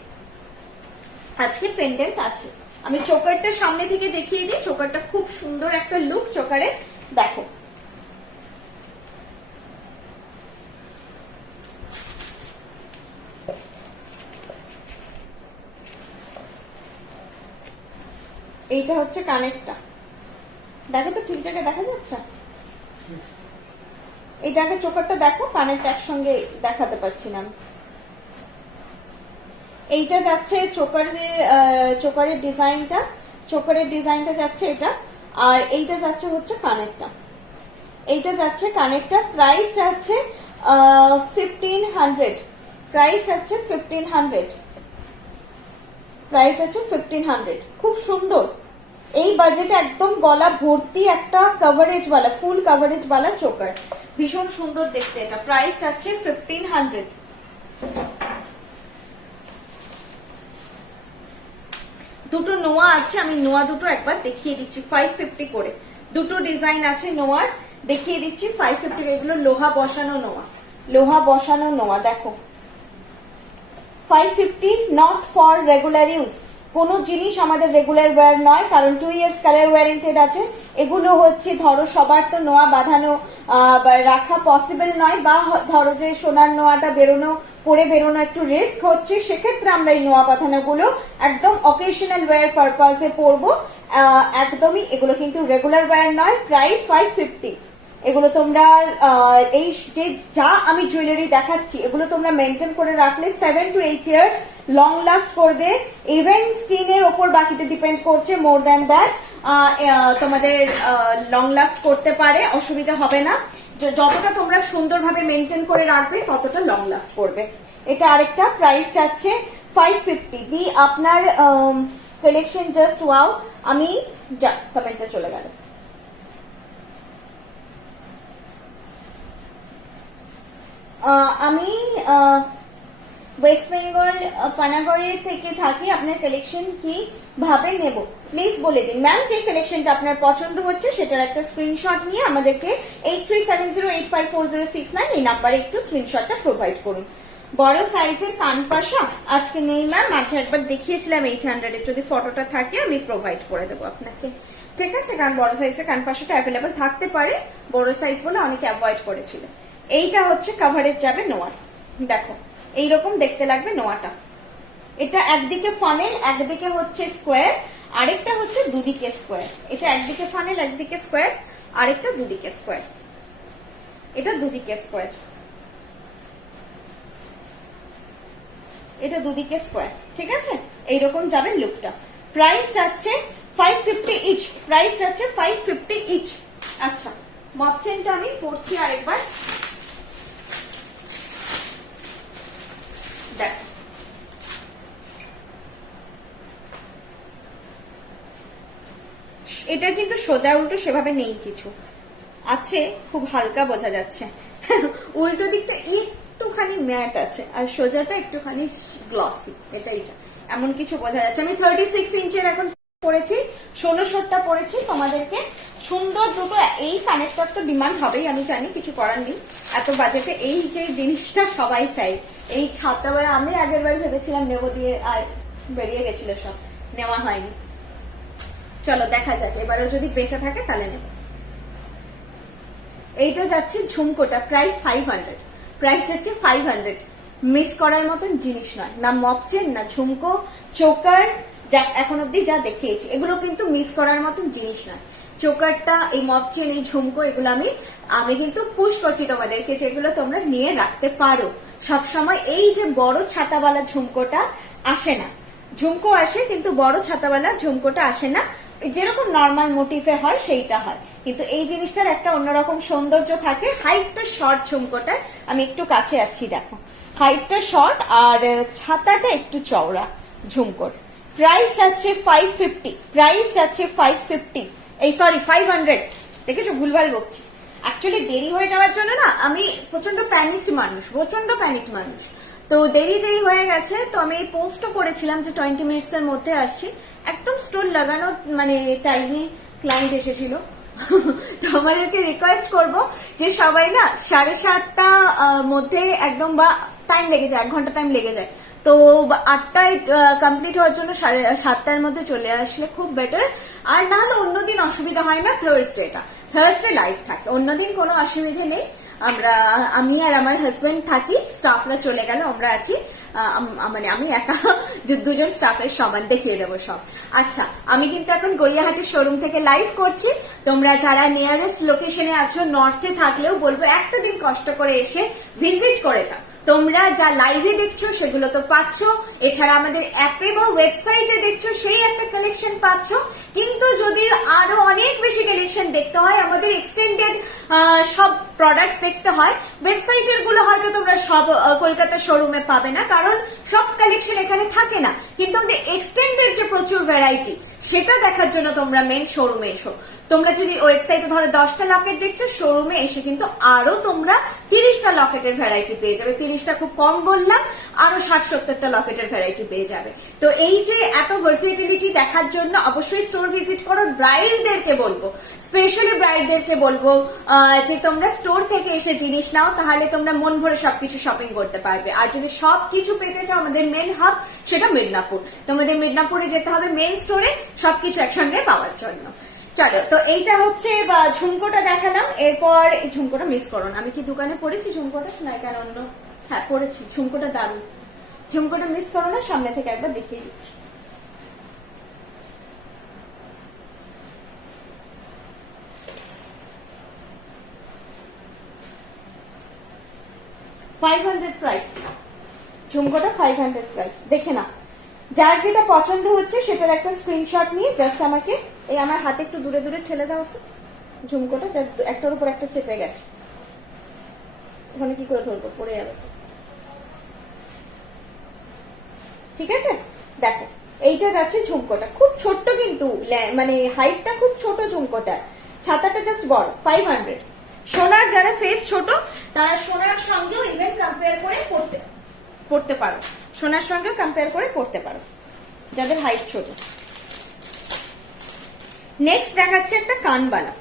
আজকে পেন্ডেন্ট আছে। আমি চোকারটা সামনে থেকে দেখিয়ে দিই, চোকারটা খুব সুন্দর একটা লুক চোকারের, দেখো এইটা হচ্ছে কানেরটা, দেখো তো ঠিক জায়গায় দেখা যাচ্ছে? এইটাকে চোকারটা দেখো, কানেরটা একসঙ্গে দেখাতে পারছি না। এইটা যাচ্ছে চোকারের ডিজাইনটা যাচ্ছে এটা, আর এইটা যাচ্ছে হচ্ছে কানেরটা, এইটা যাচ্ছে কানেরটা। প্রাইস যাচ্ছে 1500, প্রাইস আছে 1500, প্রাইস আছে 1500। খুব সুন্দর, এই বাজেটে একদম গলা ভর্তি একটা কভারেজ वाला, ফুল কভারেজ वाला চোকার, ভীষণ সুন্দর দেখতে। এটা প্রাইস আছে 1500। দুটো নোয়া আছে, আমি নোয়া দুটো একবার দেখিয়ে দিচ্ছি, 550 করে দুটো ডিজাইন আছে নোয়ার, দেখিয়ে দিচ্ছি 550। এগুলো লোহা বসানো নোয়া, লোহা বসানো নোয়া, দেখো 550, নট ফর রেগুলার ইউজ। কোনো জিনিস আমাদের রেগুলার ওয়্যার নয়, কারণ 2 ইয়ার্স কালার ওয়ারেন্টেড আছে। এগুলো হচ্ছে ধরো সবার তো নোয়া বাঁধানো রাখা পসিবল নয়, বা ধরো যে সোনার নোয়াটা পরে বেরোনো একটু রিস্ক হচ্ছে, সেক্ষেত্রে আমরা এই নোয়া বাঁধানো গুলো একদম অকেশনাল ওয়্যার পারপাসে পরবো। একদমই এগুলো কিন্তু রেগুলার ওয়্যার নয়। প্রাইস 550। এগুলো তোমরা এই যে যা আমি জুয়েলারি দেখাচ্ছি এগুলো তোমরা মেনটেন করে রাখলে 7 to 8 ইয়ার্স লং লাস্ট করবে। ইভেন স্কিনের ওপর বাকিটা ডিপেন্ড করছে, মোর দ্যান দ্যাট তোমাদের লং লাস্ট করতে পারে, অসুবিধা হবে না। যতটা তোমরা সুন্দরভাবে মেনটেন করে রাখবে ততটা লং লাস্ট করবে। এটা আরেকটা প্রাইস যাচ্ছে 550। দি আপনার কালেকশন জাস্ট ওয়াও। আমি কমেন্টে চলে গেল। আমি ওয়েস্ট বেঙ্গল পানাগড়ে থেকে থাকি। আপনার কালেকশন কি ভাবে নেব প্লিজ বলে দিন। ম্যাম, যে কালেকশনটা আপনার পছন্দ হচ্ছে সেটার একটা স্ক্রিনশট নিয়ে আমাদেরকে 8370854069 এই নাম্বারে একটু স্ক্রিনশটটা প্রোভাইড করুন। বড় সাইজের কানপাশা আজকে নেই ম্যাম, আজকে একবার দেখিয়েছিলাম 800 যদি ফটোটা থাকে আমি প্রোভাইড করে দেবো আপনাকে, ঠিক আছে? কারণ বড় সাইজের কানপাশাটা অ্যাভেলেবল থাকতে পারে, বড় সাইজ বলে অনেকে অ্যাভয়েড করেছিল। এইটা হচ্ছে কাভারেজ যাবে নোয়ার, দেখো এইরকম দেখতে লাগবে নোয়াটা। এটা একদিকে ফানেল, একদিকে হচ্ছে স্কোয়ার, আরেকটা হচ্ছে দুদিকে স্কোয়ার। এটা একদিকে ফানেল, একদিকে স্কোয়ার, আরেকটা দুদিকে স্কোয়ার। এটা দুদিকে স্কোয়ার, এটা দুদিকে স্কোয়ার, ঠিক আছে? এইরকম যাবে লুকটা। প্রাইস যাচ্ছে 550 ইচ, প্রাইস যাচ্ছে 550 ইচ। আচ্ছা, মপ চেনটা আমি পড়ছি আরেকবার, দেখ। এটা কিন্তু সোজা উল্টো সেভাবে নেই, কিছু আছে খুব হালকা বোঝা যাচ্ছে। উল্টো দিকটা একটুখানি ম্যাট আছে আর সোজাটা একটুখানি গ্লসি, এটাই এমন কিছু বোঝা যাচ্ছে। আমি 36 ইঞ্চের এখন পরেছি, 1600টা পরেছি তোমাদেরকে। সুন্দর দুটো, এই কানেক্টর তো ডিমান্ড হবেই, আমি জানি, কিছু করার নেই। এত বাজেটে এই যে জিনিসটা সবাই চাই। এই ছাতা আমি আগের বার ভেবেছিলাম নেবো দিয়ে, আর বেরিয়ে গেছিল সব, নেওয়া হয়নি। চলো দেখা যাক, এবারে যদি বেঁচে থাকে তাহলে নেব। এইটা যাচ্ছে ঝুমকোটা, প্রাইস 500, প্রাইস হচ্ছে 500। মিস করার মতন জিনিস নয়, না মপ চেন, না ঝুমকো, চোকার, যা এখন অব্দি যা দেখিয়েছি এগুলো কিন্তু মিস করার মতন জিনিস নয়। চোকারটা, এই মপ চেন, এই ঝুমকো, এগুলো আমি কিন্তু পুশ করছি তোমাদেরকে, যেগুলো তোমরা নিয়ে রাখতে পারো সবসময়। এই যে বড় ছাতাওয়ালা ঝুমকোটা আসে না, ঝুমকো আসে কিন্তু বড় ছাতাওয়ালা ঝুমকোটা আসে না। যেরকম নর্মাল মোটিফে হয় সেইটা হয়, কিন্তু এই জিনিসটার একটা অন্যরকম সৌন্দর্য থাকে। হাইটটা শর্ট ঝুমকোটার, আমি একটু কাছে আসছি, দেখো হাইটটা শর্ট আর ছাতাটা একটু চওড়া ঝুমকোর। প্রাইস যাচ্ছে 550, প্রাইস যাচ্ছে 550, এই সরি 500। দেখেছো, ভুলভাল বলছি। অ্যাকচুয়ালি দেরি হয়ে যাওয়ার জন্য না, আমি প্রচন্ড প্যানিক মানুষ, তো দেরি হয়ে গেছে। তো আমি পোস্টও করেছিলাম যে 20 মিনিটসের মধ্যে আসছি, একদম স্টোর লাগানো মানে টাইমে ক্লায়েন্ট এসেছিল। তো আমাদেরকে রিকোয়েস্ট করবো যে সবাই না 7:30 মধ্যে একদম, বা টাইম লেগে যায়, 1 ঘন্টা টাইম লেগে যায়, তো 8টায় কমপ্লিট হওয়ার জন্য 7:30-র মধ্যে চলে আসলে খুব বেটার। আর না হলে অন্যদিন অসুবিধা হয় না, থার্সডে লাইভ থাকে, অন্যদিন কোনো অসুবিধা নেই। আমি আর আমার হাজবেন্ড থাকি, স্টাফরা চলে গেল, আমরা আছি, মানে আমি একা, দুজন স্টাফের সমান দেখিয়ে দেবো সব। আচ্ছা, আমি কিন্তু এখন গড়িয়াহাটের শোরুম থেকে লাইভ করছি। তোমরা যারা নিয়ারেস্ট লোকেশনে আছো, নর্থে থাকলেও বলবো একটা দিন কষ্ট করে এসে ভিজিট করে যাও। তোমরা যা লাইভে দেখছো সেগুলো তো পাচ্ছ, এছাড়া আমাদের অ্যাপে বা ওয়েবসাইটে দেখছো সেই একটা কালেকশন পাচ্ছ। কিন্তু যদি আরো অনেক বেশি কালেকশন দেখতে হয়, আমাদের এক্সটেন্ডেড সব প্রোডাক্টস দেখতে হয়, ওয়েবসাইটের গুলো হয়তো তোমরা সব কলকাতা শোরুমে পাবে না, কারণ সব কালেকশন এখানে থাকে না। কিন্তু আমাদের এক্সটেন্ডেড যে প্রচুর ভ্যারাইটি, সেটা দেখার জন্য তোমরা মেন শোরুমে এসো। তোমরা যদি ওয়েবসাইটে ধরো 10টা লকেট দেখছো, শোরুমে এসে কিন্তু আরো তোমরা 30টা লকেটের ভ্যারাইটি পেয়ে যাবে। জিনিসটা খুব কম বললাম, আরো 60-70টা লকেটের ভ্যারাইটি পেয়ে যাবে। তো এই যে এত ভার্সিটিলিটি দেখার জন্য অবশ্যই স্টোর ভিজিট করো। ব্রাইডদেরকে বলবো, স্পেশালি ব্রাইডদেরকে বলবো যে তোমরা স্টোর থেকে এসে জিনিস নাও, তাহলে তোমরা মন ভরে সবকিছু শপিং করতে পারবে। আর যদি সবকিছু পেতে চাও, আমাদের মেন হাব সেটা মিদনাপুর, তোমাদের মিদনাপুরে যেতে হবে মেন স্টোরে সবকিছু একসঙ্গে পাওয়ার জন্য। চলো, তো এইটা হচ্ছে ঝুমকোটা দেখালাম। এরপর এই ঝুমকোটা মিস করো না, আমি কি দোকানে পড়েছি ঝুমকোটা না কেন অন্য, হ্যাঁ পড়েছি, ঝুমকোটা দারুণ, ঝুমকোটা মিস করো না, সামনে থেকে একবার দেখিয়ে দিচ্ছি। $500 প্রাইস, ঝুমকোটা 500 প্রাইস। দেখে না, যার যেটা পছন্দ হচ্ছে সেটার একটা স্ক্রিনশট নিয়ে জাস্ট আমাকে এই আমার হাতে একটু দূরে দূরে ঠেলে দাও তো ঝুমকোটা, একটার উপর একটা চেপে গেছে, ওখানে কি করে ধরবো, পড়ে যাবে। ঠিক আছে, দেখো এইটা যাচ্ছে ঝুমকোটা, খুব ছোট্ট কিন্তু মানে হাইটটা খুব ছোট ঝুমকোটা, ছাতাটা জাস্ট বড়। 500। সোনার যারা ফেস ছোট তারা সোনার সঙ্গেও ইভেন কম্পেয়ার করে পড়তে পারো, সোনার সঙ্গেও কম্পেয়ার করে পড়তে পারো যাদের হাইট ছোট। নেক্সট দেখাচ্ছে একটা কানবালা।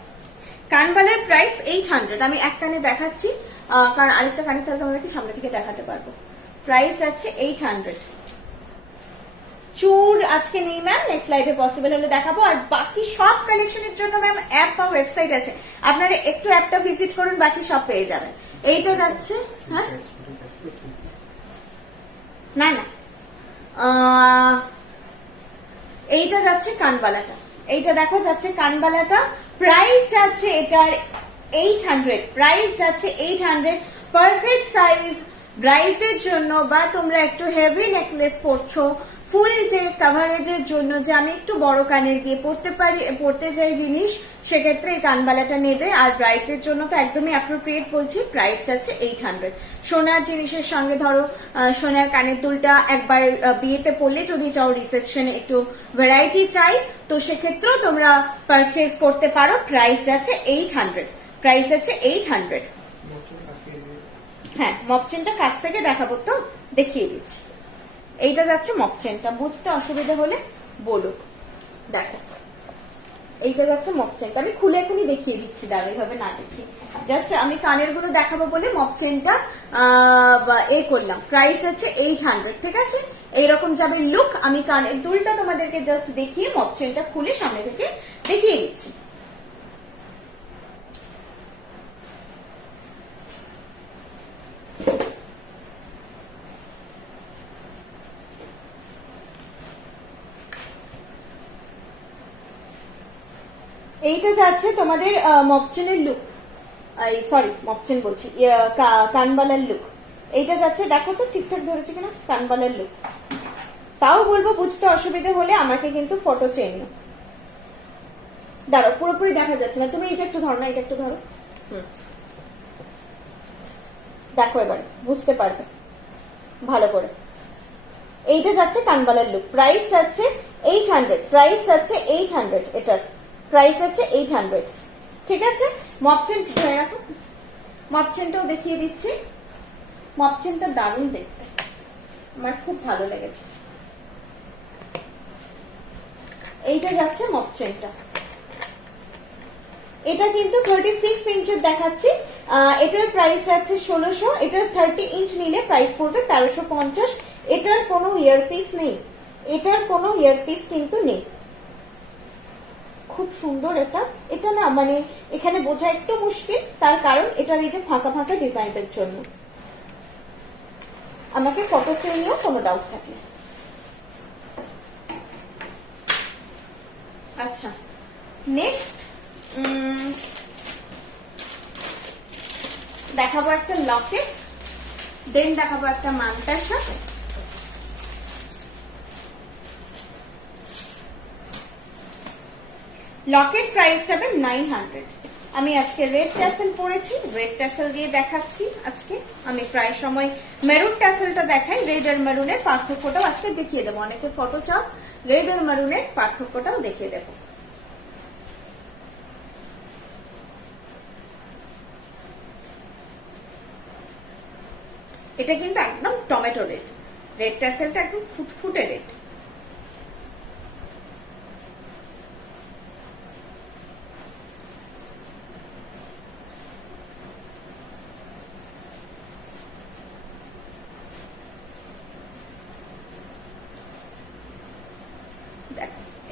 কানবালার প্রাইস 800। আমি এক কানে দেখাচ্ছি কারণ আরেকটা কানে তাহলে আমরা কি সামনে থেকে দেখাতে পারবো। প্রাইস যাচ্ছে 800। চুর আজকে নেই ম্যাম, নেক্সট লাইভে পসিবল হলে দেখাবো। আর বাকি সব কালেকশনের জন্য ম্যাম অ্যাপ বা ওয়েবসাইট আছে, আপনারা একটু অ্যাপটা ভিজিট করুন, বাকি সব পেয়ে যাবেন। এইটা যাচ্ছে, হ্যাঁ না না এইটা যাচ্ছে কানবালাটা, এইটা দেখো যাচ্ছে কানবালাটা, প্রাইস যাচ্ছে এটার 800, প্রাইস যাচ্ছে 800। পারফেক্ট সাইজ ব্রাইডদের জন্য, বা তোমরা একটু হেভি নেকলেস পরছো, ফুল যে কাভারেজের জন্য, যে আমি একটু বড় কানের দিয়ে পড়তে চাই জিনিস, সেক্ষেত্রে এই কানবালাটা নেবে। আর ব্রাইডদের জন্য তো একদমই অ্যাপ্রোপ্রিয়েট বলছি, প্রাইস যাচ্ছে 800। সোনার জিনিসের সঙ্গে ধরো সোনার কানের দুলটা একবার বিয়েতে পড়লে, যদি চাও রিসেপশনে একটু ভ্যারাইটি চাই, তো সেক্ষেত্রেও তোমরা পারচেজ করতে পারো। প্রাইস যাচ্ছে 800, প্রাইস যাচ্ছে 800। হ্যাঁ, মকচেনটা কাছ থেকে দেখাবো তো, দেখিয়ে দিচ্ছি। এইটা যাচ্ছে মকচেনটা, বুঝতে অসুবিধা হলে বলো। দেখো এইটা যাচ্ছে মকচেনটা, আমি খুলে এখনই দেখিয়ে দিচ্ছি, দাঁড়া এইভাবে না দেখি, জাস্ট আমি কানের গুলো দেখাবো বলে মকচেনটা করলাম। প্রাইস হচ্ছে 800, ঠিক আছে। এইরকম যাবে লুক। আমি কানের দুলটা তোমাদেরকে জাস্ট দেখিয়ে মকচেনটা খুলে সামনে থেকে দেখিয়ে দিচ্ছি। এইটা যাচ্ছে তোমাদের মকচেনের লুক, সরি মকচেন বলছি, কানবালার লুক। এইটা যাচ্ছে, দেখো তো ঠিকঠাক ধরেছে কিনা, কানবালার লুক। তাও বলবো বুঝতে অসুবিধা হলে আমাকে কিন্তু ফটো চেয়ে নিও। দাঁড়ো, পুরোপুরি দেখা যাচ্ছে না, তুমি এটা একটু ধরো না, এটা একটু ধরো, দেখো এবারে বুঝতে পারবে ভালো করে। এইটা যাচ্ছে কানবালার লুক, প্রাইস যাচ্ছে 800, প্রাইস যাচ্ছে 800, এটার প্রাইস হচ্ছে 800, ঠিক আছে। মকচেন ধরে রাখো, মকচেনটাও দেখিয়ে দিচ্ছি। মকচেনটা দারুণ দেখতে, আমার খুব ভালো লেগেছে। এইটা যাচ্ছে মকচেনটা, এটা কিন্তু 36 ইঞ্চের দেখাচ্ছি। এটার প্রাইস যাচ্ছে 1600, এটার 30 ইঞ্চ নিলে প্রাইস পড়বে 1350। এটার কোনো ইয়ারপিস নেই, এটার কোনো ইয়ারপিস কিন্তু নেই। খুব সুন্দর এটা, এটা না মানে এখানে বোঝা একটু মুশকিল, তার কারণ এটার এই যে ফাঁকা ফাঁকা ডিজাইনের জন্য। আমাকে ফটো চেয়ে নিও কোনো ডাউট থাকলে। আচ্ছা, নেক্সট দেখাবো একটা লকেট, দেন দেখাবো একটা মানতাসা। লকেট প্রাইস যাবে 900। আমি আজকে রেড ট্যাসেল পরেছি, রেড ট্যাসেল দিয়ে দেখাচ্ছি আজকে। আমি প্রায় সময় মেরুন ট্যাসেলটা দেখাই, রেড আর মেরুনের পার্থক্যটাও আজকে দেখিয়ে দেবো। অনেকে ফটো চাও, রেড আর মেরুনের পার্থক্যটাও দেখিয়ে দেবো। এটা কিন্তু একদম টমেটো রেড, রেড ট্যাসেলটা একদম ফুটফুটে রেড।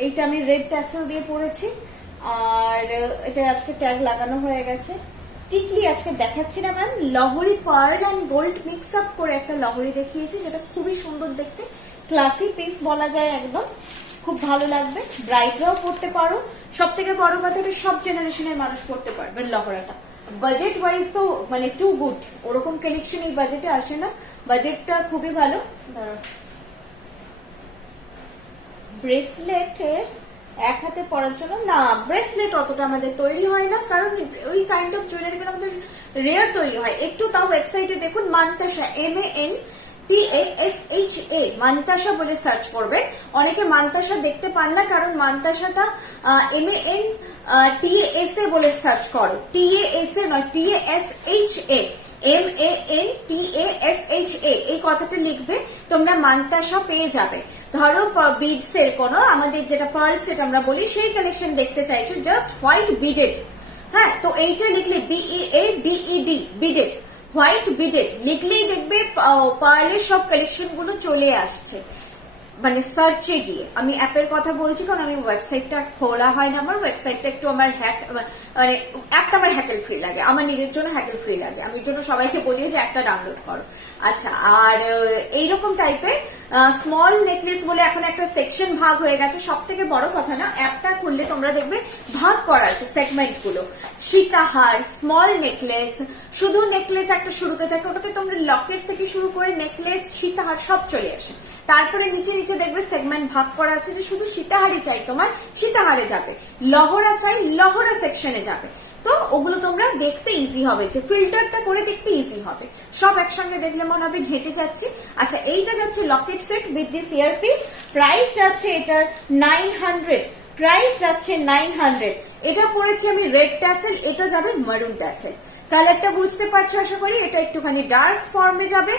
এইটা আমি রেড ট্যাসেল দিয়ে পরেছি, আর এটা আজকে ট্যাগ লাগানো হয়ে গেছে। টিকলি আজকে দেখাচ্ছি না ম্যাম, লহরি pearl and gold mix up করে একটা লহরি দেখিয়েছি, যেটা খুবই সুন্দর দেখতে, ক্লাসি পিস বলা যায়, একদম খুব ভালো লাগবে। ব্রাইডরাও পড়তে পারো, সব থেকে বড় কথা সব জেনারেশনের মানুষ পড়তে পারবেন লহরাটা। বাজেট ওয়াইজ তো মানে টু গুড, ওরকম কালেকশন এই বাজেটে আসে না, বাজেটটা খুবই ভালো। ব্রেসলেট এক হাতে পরার জন্য না, ব্রেসলেট অতটা আমাদের তৈরি হয় না, কারণ ওই কাইন্ড অফ জুয়েলারি গুলো আমাদের রেয়ার তৈরি হয় একটু। তাও ওয়েবসাইটে দেখুন মান্তাসা, MANTASHA মান্তাসা বলে সার্চ করবেন। অনেকে মান্তাসা দেখতে পান না, কারণ মান্তাসাটা MANTASA বলে সার্চ করো, TASA নয়, TASHA, MANTASHA এই কথাটা লিখবে, তোমরা মান্তাসা পেয়ে যাবে। ধরো বিডস এর কোন আমাদের যেটা পার্ল সেট আমরা বলি সেই কালেকশন দেখতে চাইছো, জাস্ট হোয়াইট বিডেড, হ্যাঁ, তো এইটা লিখলে BEADED বিডেড, হোয়াইট বিডেড লিখলেই দেখবে পার্লের সব কালেকশন গুলো চলে আসছে, মানে সার্চে গিয়ে। আমি অ্যাপের কথা বলছি কারণ আমি ওয়েবসাইটটা খোলা হয় না, আমার ওয়েবসাইটটা একটু আমার মানে অ্যাপটা আমার হ্যাকেল ফ্রি লাগে, আমার নিজের জন্য হ্যাকেল ফ্রি লাগে, আমি এর জন্য সবাইকে বলি যে একটা ডাউনলোড করো। আচ্ছা, আর এইরকম টাইপের স্মল নেকলেস বলে এখন একটা সেকশন ভাগ হয়ে গেছে। সব থেকে বড় কথা না, অ্যাপটা খুললে তোমরা দেখবে ভাগ করা আছে সেগমেন্ট গুলো, সীতাহার, স্মল নেকলেস, শুধু নেকলেস একটা শুরুতে থাকে, ওটাতে তোমরা লকেট থেকে শুরু করে নেকলেস, সীতাহার সব চলে আসে। তারপরে নিচে নিচে দেখবে সেগমেন্ট ভাগ করা আছে, যে শুধু সীতাহারই চাই তোমার সীতাহারে যাবে, লহরা চাই লহরা সেকশনে যাবে। তো ওগুলো তোমরা দেখতে ইজি হবে, যে ফিল্টারটা করে দেখতে ইজি হবে, সব একসঙ্গে দেখলে মনে হবে ঘেটে যাচ্ছে। আচ্ছা, এইটা যাচ্ছে Locket set with this earpiece, price যাচ্ছে এটার 900, প্রাইস যাচ্ছে 900। এটা পড়েছি আমি রেড ট্যাসেল, এটা যাবে মারুন ট্যাসেল। কালারটা বুঝতে পারছো আশা করি, এটা একটুখানি ডার্ক ফর্মে যাবে,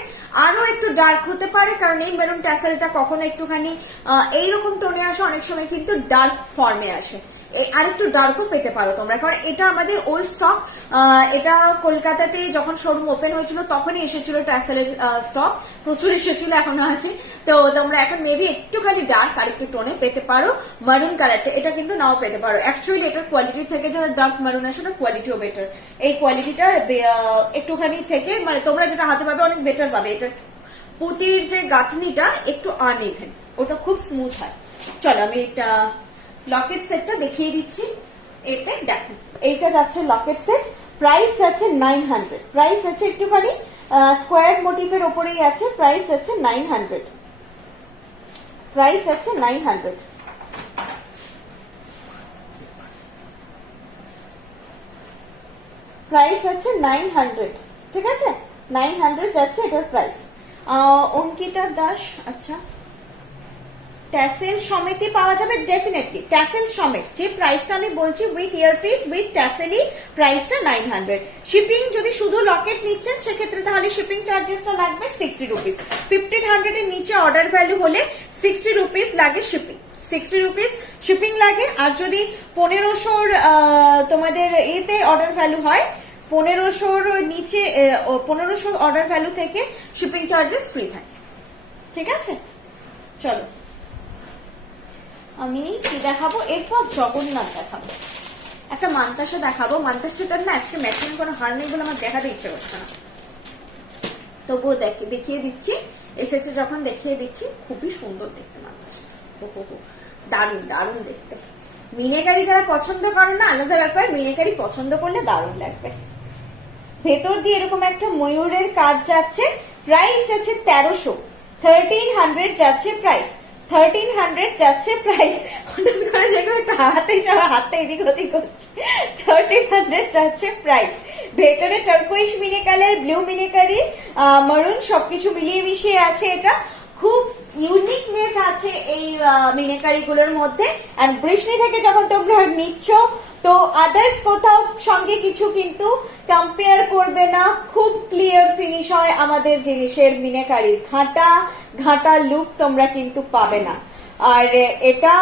আরো একটু ডার্ক হতে পারে, কারণ এই মেরুন ট্যাসেলটা কখনো একটুখানি এইরকম টোনে আসে, অনেক সময় কিন্তু ডার্ক ফর্মে আসে, আর একটু ডার্কও পেতে পারো তোমরা, কারণ এটা আমাদের ওল্ড স্টক। এটা কলকাতাতে যখন শোরুম ওপেন হয়েছিল তখনই এসেছিল ট্যাসেলের স্টক, প্রচুর এসেছিল, এখনো আছে। তো তোমরা এখন মেবি একটুখানি ডার্ক আর একটু টোনে পেতে পারো মারুন কালারটা, এটা কিন্তু নাও পেতে পারো। অ্যাকচুয়ালি এটার কোয়ালিটি থেকে যারা ডার্ক মারুন আসে না, কোয়ালিটিও বেটার, এই কোয়ালিটিটার একটুখানি থেকে মানে তোমরা যেটা হাতে পাবে অনেক বেটার পাবে। এটার পুঁতির যে গাঁথনিটা একটু আনইভেন, ওটা খুব স্মুথ হয়। চলো আমি এটা লকেট সেটটা দেখিয়ে দিচ্ছি। এতে দেখো, এইটা যাচ্ছে লকেট সেট, প্রাইস যাচ্ছে 900, প্রাইস হচ্ছে একটুখানি স্কোয়ার মোটিভের ওপরেই আছে, প্রাইস হচ্ছে 900, প্রাইস হচ্ছে 900। প্রাইস হচ্ছে 900, ঠিক আছে, 900 যাচ্ছে এটার প্রাইস। অঙ্কিতা দাস, আচ্ছা, ট্যাসেল সমেতই পাওয়া যাবে, ডেফিনেটলি ট্যাসেল সমেত যে প্রাইসটা আমি বলছি উইথ ইয়ারপিস উইথ ট্যাসেলই প্রাইসটা 900। শিপিং যদি শুধু লকেট নিচ্ছেন সেক্ষেত্রে তাহলে শিপিং চার্জেসটা লাগবে 60 রুপিস, 1500 এর নিচে অর্ডার ভ্যালু হলে 60 রুপিস লাগে শিপিং, 60 রুপিস শিপিং লাগে। আর যদি 1500 তোমাদের এতে অর্ডার ভ্যালু হয়, 1500 নিচে 1500 অর্ডার ভ্যালু থেকে শিপিং চার্জেস ফ্রি থাকে, ঠিক আছে। চলো আমি কি দেখাবো এরপর, জগন্নাথ দেখাবো, একটা মান্তাসা দেখাবো। মান্তাসাটার না আজকে ম্যাচিং কোনো হার নেই বলে আমার দেখাতে ইচ্ছে করছে না, তবুও দেখিয়ে দিচ্ছি, এসেছে যখন দেখিয়ে দিচ্ছি। খুবই সুন্দর দেখতে মান্তাসা, দারুণ দারুণ দেখতে। মিনেকারি যারা পছন্দ করে না আলাদা ব্যাপার, মিনেকারি পছন্দ করলে দারুণ লাগবে। ভেতর দিয়ে এরকম একটা ময়ূরের কাজ যাচ্ছে, প্রাইস যাচ্ছে 1300, 1300 যাচ্ছে প্রাইস, 1300 যাচ্ছে প্রাইস। হঠাৎ করে দেখো একটা হাতে এদিক ওদিক করছে, 1300 যাচ্ছে প্রাইস। ভেতরে টার্কুইশ মিনে কালার, ব্লু মিনেকারি, মারুন সবকিছু মিলিয়ে মিশিয়ে আছে, এটা খুব ইউনিকনেস আছে এই মিনাকারি গুলোর মধ্যে। আর বৃষ্টি থেকে যখন তোমরা নিচ্ছ তো আদার্স কোথাও সঙ্গে কিছু কিন্তু কম্পেয়ার করবে না, খুব ক্লিয়ার ফিনিশ হয় আমাদের জিনিসের মিনাকারির। ঘাটা লুক তোমরা কিন্তু পাবে না। আর এটা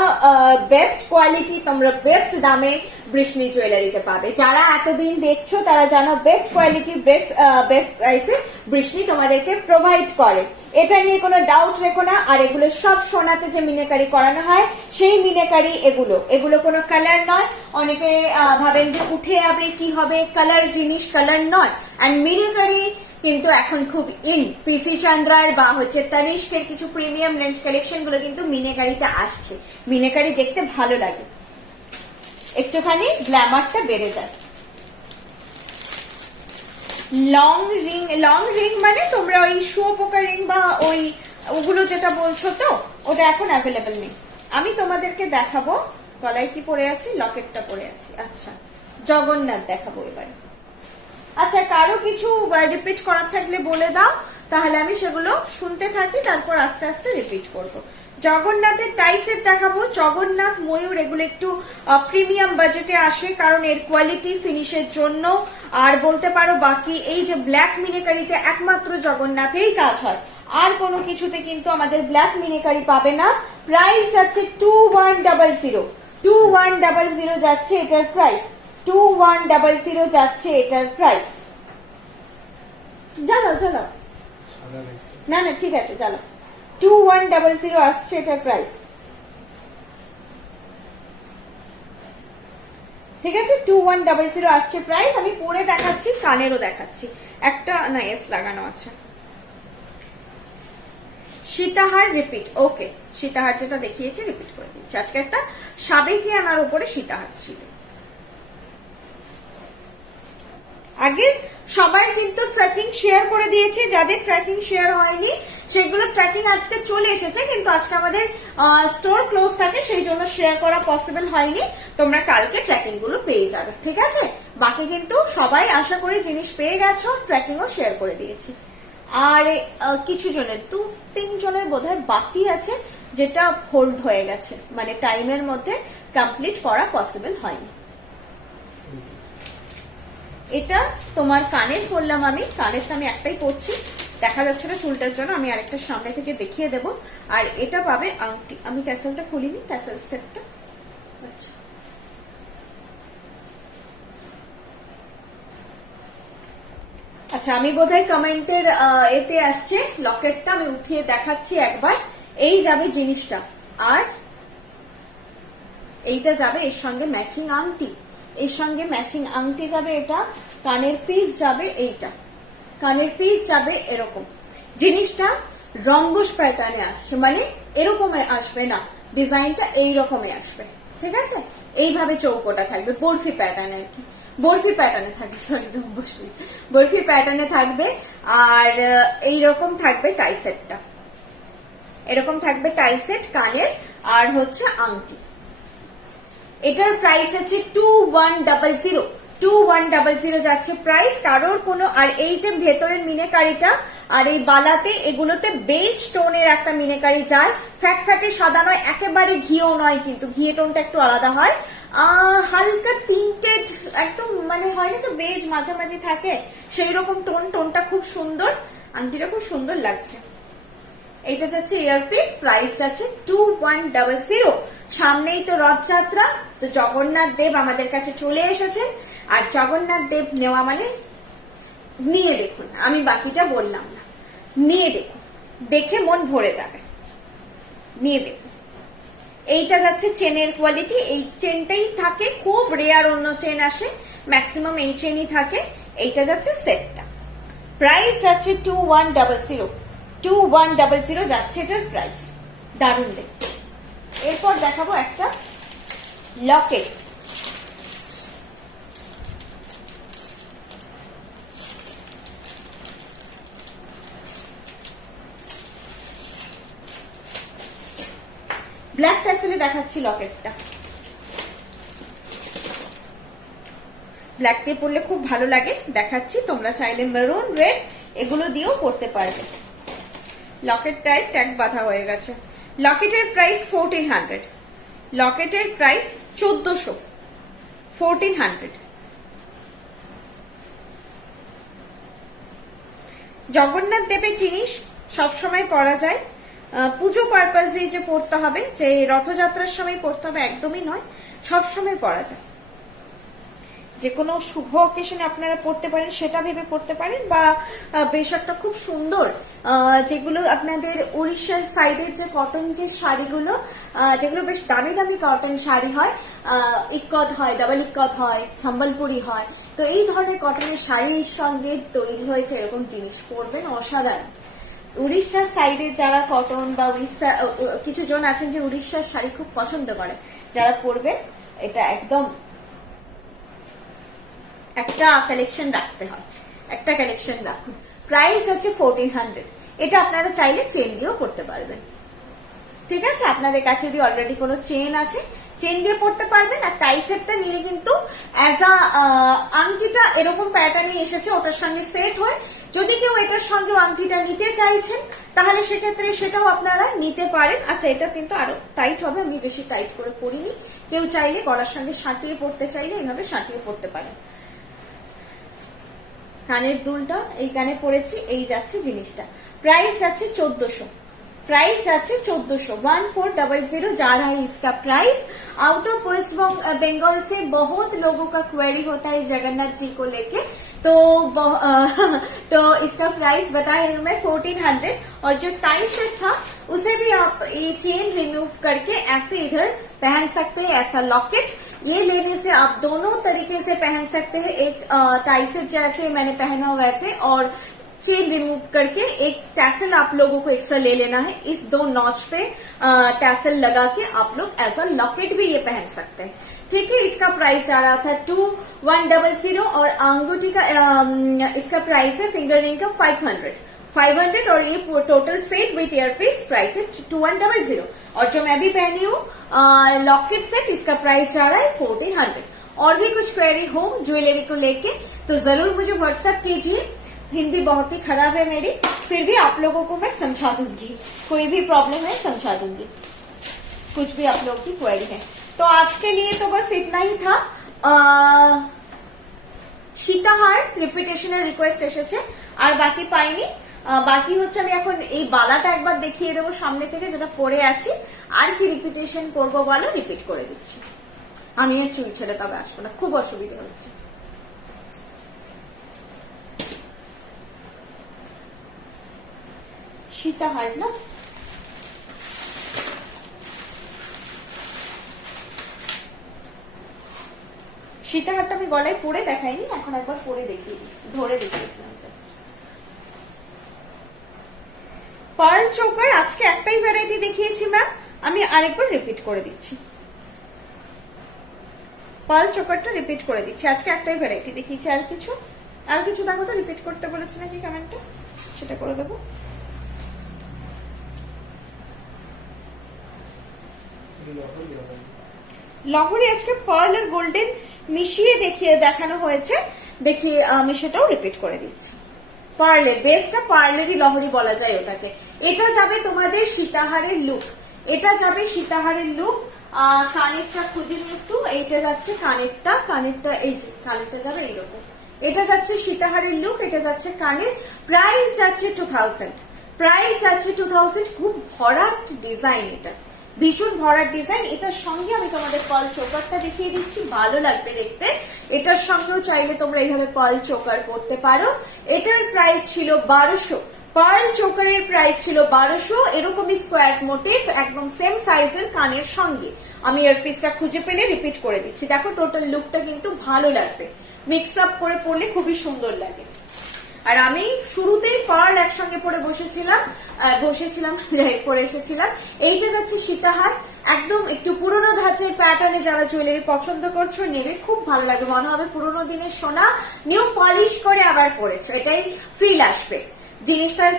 বেস্ট কোয়ালিটি তোমরা বেস্ট দামে বৃষ্ণি জুয়েলারিতে পাবে। যারা এতদিন দেখছো তারা জানো বেস্ট কোয়ালিটি বেস্ট প্রাইসে বৃষ্ণি তোমাদেরকে প্রোভাইড করে, এটা নিয়ে কোনো ডাউট রেখো না। আর এগুলো সব সোনাতে যে মিনাকারি করানো হয় সেই মিনাকারি এগুলো কোনো কালার নয়। অনেকে ভাবেন যে উঠে যাবে কি হবে, কালার জিনিস কালার নয়। অ্যান্ড মিনাকারি কিন্তু এখন খুব ইন, পিসি চন্দ্রার বা হচ্ছে তানিষ্কের কিছু প্রিমিয়াম রেঞ্জ কালেকশন গুলো কিন্তু মিনাকারিতে আসছে। মিনাকারি দেখতে ভালো লাগে, একটুখানি গ্ল্যামারটা বেড়ে যায়। লং রিং মানে তোমরা ওই শুয়োপোকা রিং বা ওগুলো যেটা বলছো তো ওটা এখন অ্যাভেলেবেল নেই। আমি তোমাদেরকে দেখাবো গলায় কি পরে আছি, লকেটটা পরে আছি। আচ্ছা জগন্নাথ দেখাবো এবারে। আচ্ছা কারো কিছু রিপিট করার থাকলে বলে দাও, তাহলে আমি সেগুলো শুনতে থাকি, তারপর আস্তে আস্তে রিপিট করব। জগন্নাথের টাইসেট দেখাবো। জগন্নাথ ময়ূর এগুলো একটু প্রিমিয়াম বাজেটে আসে কারণ এর কোয়ালিটি ফিনিশের জন্য। আর বলতে পারো বাকি এই যে ব্ল্যাক মিনাকারিতে একমাত্র জগন্নাথেই কাজ হয়, আর কোনো কিছুতে কিন্তু আমাদের ব্ল্যাক মিনাকারি পাবে না। প্রাইস যাচ্ছে 2100, 2100 যাচ্ছে এটার প্রাইস, 2100 যাচ্ছে এটার প্রাইস। জানো না ঠিক আছে জানো, 2100 আসছে এটার প্রাইস। ঠিক আছে 2100 আসছে প্রাইস। আমি পরে দেখাচ্ছি, কানেরও দেখাচ্ছি। একটা না এস লাগানো আছে। সীতাহার রিপিট, ওকে সীতাহার যেটা দেখিয়েছি রিপিট করে দিচ্ছি। আজকে একটা সাবেকি আনার উপরে সীতাহার ছিল। আগের সবাই কিন্তু ট্র্যাকিং শেয়ার করে দিয়েছে, যাদের ট্র্যাকিং শেয়ার হয়নি সেগুলো ট্র্যাকিং আজকে চলে এসেছে, কিন্তু আজকে আমাদের স্টোর ক্লোজ থাকে সেই জন্য শেয়ার করা পসিবল হয়নি। তোমরা কালকে ট্র্যাকিং গুলো পেয়ে যাবে, ঠিক আছে? বাকি কিন্তু সবাই আশা করি জিনিস পেয়ে গেছো, ট্র্যাকিংও শেয়ার করে দিয়েছি। আর কিছু জনের 2-3 জনের বোধহয় বাকি আছে যেটা হোল্ড হয়ে গেছে, মানে টাইমের মধ্যে কমপ্লিট করা পসিবল হয়নি। এটা তোমার কানের পরলাম আমি, কানেরটা আমি একটাই পরছি, দেখা যাচ্ছে না চুলটার জন্য, আমি আরেকটা সামনে থেকে দেখিয়ে দেব। আর এটা পাবে আংটি, আমি ট্যাসেলটা খুলিনি, ট্যাসেল সেটটা। আচ্ছা আচ্ছা আমি বোধহয় কমেন্টের এতে আসছে লকেটটা, আমি উঠিয়ে দেখাচ্ছি একবার। এই যাবে জিনিসটা, আর এইটা যাবে এর সঙ্গে ম্যাচিং আংটি, এর সঙ্গে ম্যাচিং আংটি যাবে, এটা কানের পিস যাবে, এইটা কানের পিস যাবে। এরকম জিনিসটা রঙ্গস প্যাটার্নে আসছে, মানে এরকম আসবে না, ডিজাইনটা এইরকমে আসবে, ঠিক আছে? এইভাবে চৌকোটা থাকবে, বরফি প্যাটার্ন আর কি, বরফি প্যাটার্নে থাকবে, সরি রঙ্গস বরফি প্যাটার্নে থাকবে। আর এইরকম থাকবে টাইসেটটা, এরকম থাকবে টাইসেট কানের, আর হচ্ছে আংটি। এটার প্রাইস আছে 2100, 2100 যাচ্ছে প্রাইস। কারোর কোনো, আর এই যে ভেতরের মিনাকারিটা আর এই বালাতে এগুলোতে বেজ টোনের একটা মিনাকারি যায়, ফ্যাটে সাদা নয়, একেবারে ঘিও নয়, কিন্তু ঘিয়ে টোনটা একটু আলাদা হয়, হালকা টিন্টেড একদম, মানে হয় না তো বেজ মাঝামাঝি থাকে সেই রকম টোনটা খুব সুন্দর, আংটিটা খুব সুন্দর লাগছে। এটা যাচ্ছে ইয়ারপিস, প্রাইস যাচ্ছে 2100। সামনেই তো রথযাত্রা, তো জগন্নাথ দেব আমাদের কাছে চলে এসেছেন, আর জগন্নাথ দেব নেওয়া মানে নিয়ে দেখুন, আমি বাকিটা বললাম না, নিয়ে দেখুন, দেখে মন ভরে যাবে, নিয়ে দেখুন। এইটা যাচ্ছে চেনের কোয়ালিটি, এই চেনটাই থাকে, খুব রেয়ার অন্য চেন আসে, ম্যাক্সিমাম এই চেনই থাকে। এইটা যাচ্ছে সেটটা, প্রাইস যাচ্ছে 2100, 2100 যাচ্ছে এটার প্রাইস। দারুণ দেখতে। এরপর দেখাবো একটা লকেট, ব্ল্যাক ট্যাসেলে দেখাচ্ছি লকেটটা, ব্ল্যাক দিয়ে পরলে খুব ভালো লাগে, দেখাচ্ছি। তোমরা চাইলে মেরুন, রেড এগুলো দিয়েও পরতে পারবে। লকেটটায় ট্যাগ বাঁধা হয়ে গেছে। লকেটের প্রাইস 1400, লকেটের প্রাইস 1400, 1400। জগন্নাথ দেবের জিনিস সবসময় পরা যায়, পুজো পারপাসে যে পড়তে হবে, যে রথযাত্রার সময় পড়তে হবে একদমই নয়, সবসময় পরা যায়। যে কোনো শুভ অকেশনে আপনারা পড়তে পারেন, সেটা ভেবে পড়তে পারেন, বা বেশ একটা খুব সুন্দর যেগুলো আপনাদের উড়িষ্যার সাইডের যে কটন যে শাড়িগুলো, যেগুলো বেশ দামি দামি কটন শাড়ি হয়, ইক্কত হয়, ডাবল ইক্কত হয়, সম্বলপুরি হয়, তো এই ধরনের কটনের শাড়ির সঙ্গে তৈরি হয়েছে এরকম জিনিস পরবেন, অসাধারণ। উড়িষ্যার সাইডের যারা কটন বা উড়িষ্যা, কিছু জন আছেন যে উড়িষ্যার শাড়ি খুব পছন্দ করে, যারা পরবে এটা একদম একটা কালেকশন রাখতে হয়, একটা কালেকশন রাখুন। প্রাইস হচ্ছে 1400। এটা আপনারা চাইলে চেন দিয়েও করতে পারবেন, ঠিক আছে? আপনাদের কাছে যদি অলরেডি কোনো চেন আছে, চেন দিয়ে পড়তে পারবেন। আর টাই সেটটা নিলে কিন্তু অ্যাজ আ আংটিটা এরকম প্যাটার্নে এসেছে, ওটার সঙ্গে সেট হয়। যদি কেউ এটার সঙ্গে আংটিটা নিতে চাইছেন, তাহলে সেক্ষেত্রে সেটাও আপনারা নিতে পারেন। আচ্ছা, এটা কিন্তু আরো টাইট হবে, আমি বেশি টাইট করে পরিনি। কেউ চাইলে গলার সঙ্গে সাঁটিয়ে পড়তে চাইলে এইভাবে সাঁটিয়ে পড়তে পারেন। কানের দুলটা এই কানে পড়েছি, এই যাচ্ছে জিনিসটা। প্রাইস যাচ্ছে 1400, प्राइस जाच्छे 1400, 1400 जा रहा है इसका price. Out of West Bengal से बहुत लोगों का क्वेरी होता है जगन्नाथ जी को लेके, तो इसका प्राइस बता रही हूँ मैं 1400। और जो टाई सेट था उसे भी आप ये चेन रिमूव करके ऐसे इधर पहन सकते हैं, ऐसा लॉकेट ये लेने से आप दोनों तरीके से पहन सकते हैं। एक टाई सेट जैसे मैंने पहना वैसे, और चेन रिमूव करके एक टैसल आप लोगों को एक्स्ट्रा ले लेना है। इस दो नॉच पे टैसल लगा के आप लोग एज अ लॉकेट भी ये पहन सकते हैं, ठीक है? इसका प्राइस जा रहा था 2100, और अंगूठी का इसका प्राइस है फिंगर रिंग का 500, और ये total set with earpiece price है 2100। और जो मैं भी पहनी हूँ लॉकेट सेट, इसका प्राइस जा रहा है 1400। और भी कुछ क्वेरी हो ज्वेलरी को लेके तो जरूर मुझे व्हाट्सएप कीजिए। हिंदी बहुत ही खराब है मेरी, फिर भी आप लोगों को मैं समझा दूंगी, कोई भी प्रॉब्लम है समझा दूंगी, कुछ भी आप लोगों की क्वेरी है। तो आज के लिए तो बस इतना ही था। সীতাহার রিপিটেশনের রিকোয়েস্ট এসেছে, আর বাকি পাইনি। বাকি হচ্ছে আমি এখন এই বালাটা একবার দেখিয়ে দেবো সামনে থেকে, যেটা পরে আছি। আর কি রিপিটেশন করবো বলো, রিপিট করে দিচ্ছি। আমি আর চুল ছেড়ে তবে আসবো না, খুব অসুবিধা হচ্ছে। সীতাহার না, সীতাহারটা আমি গলায় পরে দেখাইনি, এখন একবার পরে দেখিয়ে দিচ্ছি, ধরে দেখিয়েছিলাম। পার্ল চোকার আজকে একটাই ভ্যারাইটি দেখিয়েছি ম্যাম, আমি আরেকবার রিপিট করে দিচ্ছি। পার্ল চোকারটা রিপিট করে দিচ্ছি, আজকে একটাই ভ্যারাইটি দেখিয়েছি। আর কিছু দেখো তো, রিপিট করতে বলেছি নাকি কমেন্টে, সেটা করে দেবো। লহরি আজকে পার্ল আর গোল্ডেন মিশিয়ে দেখানো হয়েছে, দেখি আমি সেটাও রিপিট করে দিচ্ছি। পার্লের বেসটা পার্লেরই লহরি বলা যায় ওটাকে। এটা যাবে তোমাদের সীতাহারের লুক, এটা যাবে সীতাহারের লুক। কানেরটা খুঁজে নিয়ে একটু, এইটা যাচ্ছে কানেরটা এই যে কানেরটা যাবে এইরকম, এটা যাচ্ছে সীতাহারের লুক, এটা যাচ্ছে কানের। প্রাইস যাচ্ছে 2000, প্রাইস যাচ্ছে 2000। খুব ভরাট ডিজাইন, এটা ভীষণ ভরাট ডিজাইন। এটার সঙ্গে আমি তোমাদের পার্ল চোকারটা দেখিয়ে দিচ্ছি, ভালো লাগবে দেখতে। এটার সঙ্গেও চাইলে তোমরা এইভাবে পার্ল চোকার করতে পারো। এটার প্রাইস ছিল 1200, পার্ল চোকারের প্রাইস ছিল 1200। এরকমই স্কোয়ার মোটিভ, একদম সেম সাইজের কানের সঙ্গে। আমি ইয়ারপিসটা খুঁজে পেলে রিপিট করে দিচ্ছি। দেখো টোটাল লুকটা কিন্তু ভালো লাগবে, মিক্স আপ করে পরলে খুবই সুন্দর লাগে। আর আমি শুরুতেই পার্ল একসঙ্গে পরে পরে এসেছিলাম। এইটা যাচ্ছে সীতাহার, একদম একটু পুরোনো ধাঁচের প্যাটার্নে যারা জুয়েলারি পছন্দ করছো নেবে, খুব ভালো লাগে, মনে হবে পুরোনো দিনের সোনা নিউ পলিশ করে আবার পরেছো, এটাই ফিল আসবে। জিনিসটার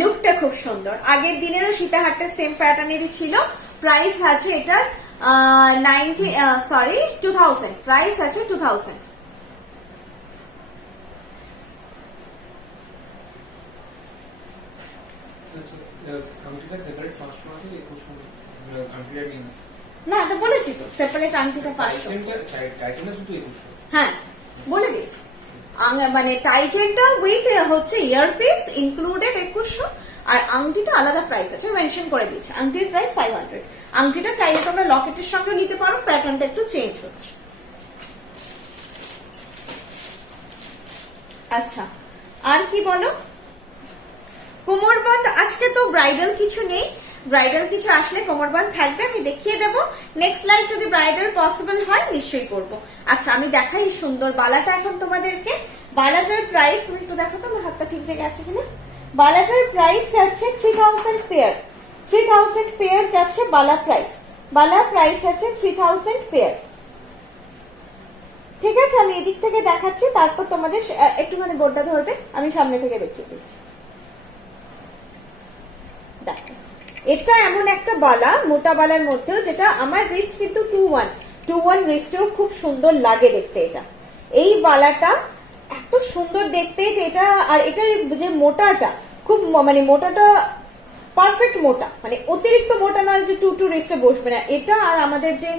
লুকটা খুব সুন্দর। আগের দিনেরও সীতাহারটা সেম প্যাটার্নেরই ছিল। প্রাইস আছে এটার 2000, প্রাইস আছে 2000। না এটা বলেছি তো, সেপারেট আংটিটা 500। হ্যাঁ বলে দিয়েছি, মানে টাইজেনটা উইথ হচ্ছে ইয়ারপিস ইনক্লুডেড 2100, আর আংটিটা আলাদা প্রাইস আছে, মেনশন করে দিয়েছি। আংটির প্রাইস 500। আংটিটা চাইলে তোমরা লকেটের সঙ্গে নিতে পারো, প্যাটার্নটা একটু চেঞ্জ হচ্ছে। আচ্ছা আর কি বলো? কোমরবন্ধ আজকে তো ব্রাইডাল কিছু নেই, ব্রাইডাল কিছু আসলে কোমরবন্ধ থাকবে, আমি দেখিয়ে দেবো। নেক্সট লাইভ যদি ব্রাইডাল পসিবল হয় নিশ্চয়ই করবো। আচ্ছা আমি দেখাই সুন্দর বালাটা এখন তোমাদেরকে। বালাটার প্রাইস তুমি একটু দেখো তো আমার হাতটা ঠিক জায়গায় আছে কিনা। বালাটার প্রাইস যাচ্ছে 3000 পেয়ার, 3000 পেয়ার যাচ্ছে বালা প্রাইস। বালা প্রাইস আছে 3000 পেয়ার। ঠিক আছে আমি এদিক থেকে দেখাচ্ছি, তারপর তোমাদের একটুখানি বোর্ডটা ধরবে, আমি সামনে থেকে দেখিয়ে দিচ্ছি। দেখো এটা এমন একটা বালা, মোটা বালার মধ্যেও, যেটা আমার রিস্ট কিন্তু 2-1 রিস্টেও খুব সুন্দর লাগে দেখতে। এটা এই বালাটা এত সুন্দর দেখতে যে এটা, আর এটার যে মোটাটা খুব, মানে মোটাটা পারফেক্ট মোটা, মানে অতিরিক্ত মোটা নয় যে 2 রিস্টে বসবে না এটা। আর আমাদের যে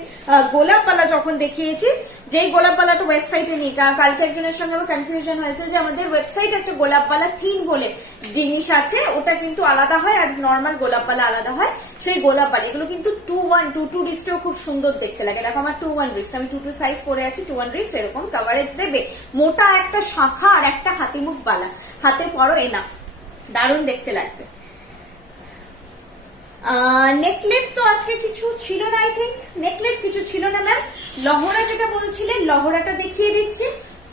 গোলাপ পালা যখন দেখিয়েছি, যেই গোলাপ পালাটা ওয়েবসাইটে নেই, কালকে একজনের সঙ্গে আমার কনফিউশন হয়েছে যে আমাদের ওয়েবসাইটে একটা গোলাপ পালা থিম বলে জিনিস আছে, ওটা কিন্তু আলাদা হয় আর নর্মাল গোলাপ পালা আলাদা হয়। সেই গোলাপ পালা এগুলো কিন্তু 2 রিস্টেও খুব সুন্দর দেখতে লাগে। দেখো আমার 2-1 রিস্ট, আমি 2 সাইজ পরে আছি, 2-1 রিস্ট এরকম কভারেজ দেবে। মোটা একটা শাখা আর একটা হাতিমুখ বালা, হাতে পরো এনা, দারুণ দেখতে লাগবে। নেকলেস তো আজকে কিছু ছিল না, আই থিঙ্ক নেকলেস কিছু ছিল না ম্যাম। লহরা যেটা বলছিলেন, লহরাটা দেখিয়ে দিচ্ছি।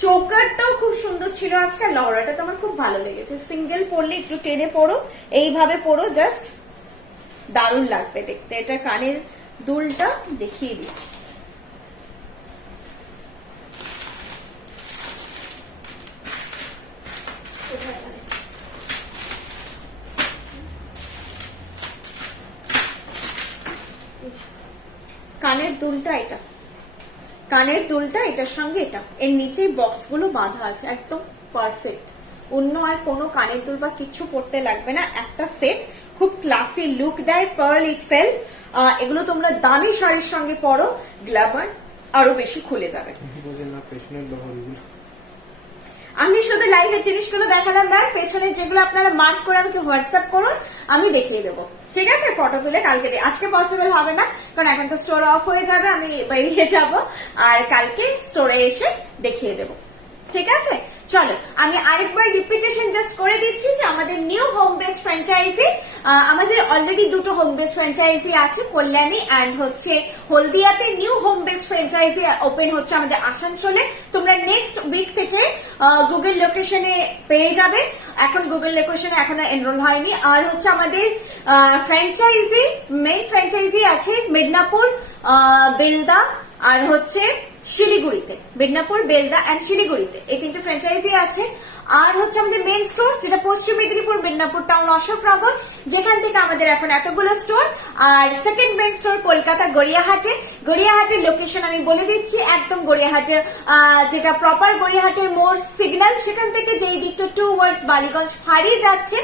চৌকারটাও খুব সুন্দর ছিল আজকে, লহরাটা তো আমার খুব ভালো লেগেছে। সিঙ্গেল পরলে একটু টেনে পরো, এইভাবে পরো, জাস্ট দারুণ লাগবে দেখতে। এটা কানের দুলটা দেখিয়ে দিচ্ছি। কানের দুলটা এটা, কানের দুলটা এটার সঙ্গে এটা, এর নিচে বক্স গুলো বাঁধা আছে, একদম পারফেক্ট। অন্য আর কোনো কানের দুল বা কিচ্ছু পড়তে লাগবে না, একটা সেট খুব ক্লাসি লুক দেয়। পার্ল ইটসেলফ, এগুলো তোমরা দামি শাড়ির সঙ্গে পরো, গ্ল্যামার আরো বেশি খুলে যাবে। আমি শুধু লাইভের জিনিসগুলো দেখালাম ম্যাম, পেছনে যেগুলো আপনারা মার্ক করে আমাকে হোয়াটসঅ্যাপ করুন, আমি দেখিয়ে দেবো। ঠিক আছে ফটো তুলে কালকে আজকে পসিবল হবে না, কারণ এখন তো স্টোর অফ হয়ে যাবে, আমি বেরিয়ে যাব, আর কালকে স্টোরে এসে দেখিয়ে দেবো। ঠিক আছে চলো আমি আরেকবার রিপিটেশন জাস্ট করে দিচ্ছি যে আমাদের নিউ হোম বেস্ট ফ্র্যাঞ্চাইজি, আমাদের অলরেডি 2টো হোম বেস্ট ফ্র্যাঞ্চাইজি আছে, কল্যাণী অ্যান্ড হচ্ছে হলদিয়াতে। New home best franchise open হচ্ছে আমাদের আসানসোলে। তোমরা নেক্সট উইক থেকে গুগল লোকেশনে পেয়ে যাবে, এখন গুগল লোকেশনে এখনো এনরোল হয়নি। আর হচ্ছে আমাদের ফ্র্যাঞ্চাইজি, মেইন ফ্র্যাঞ্চাইজি আছে মিদনাপুর, বেলদা আর হচ্ছে শিলিগুড়িতে। মিদনাপুর, বেলদা অ্যান্ড শিলিগুড়িতে এই 3টে ফ্র্যাঞ্চাইজি আছে। আর হচ্ছে আমাদের মেইন স্টোর যেটা পশ্চিম মেদিনীপুর, মিদনাপুর টাউন, অশোকনগর, যেখান থেকে আমাদের এখন এতগুলো স্টোর। আর সেকেন্ড মেইন স্টোর কলকাতা গড়িয়াহাটে। গড়িয়াহাটের লোকেশন আমি বলে দিচ্ছি, একদম গড়িয়াহাটের যেটা প্রপার গড়িয়াহাটের মোড় সিগন্যাল, সেখান থেকে যেই দিকটা টুয়ার্ডস বালিগঞ্জ ফাঁড়ি যাচ্ছে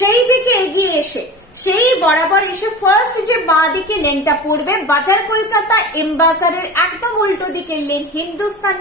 সেই দিকে এগিয়ে এসে, সেই বরাবর এসে ফার্স্ট যে বাঁ দিকে লেনটা পড়বে, বাজার কলকাতা এমবাজারের একদম উল্টো দিকের lane Hindustan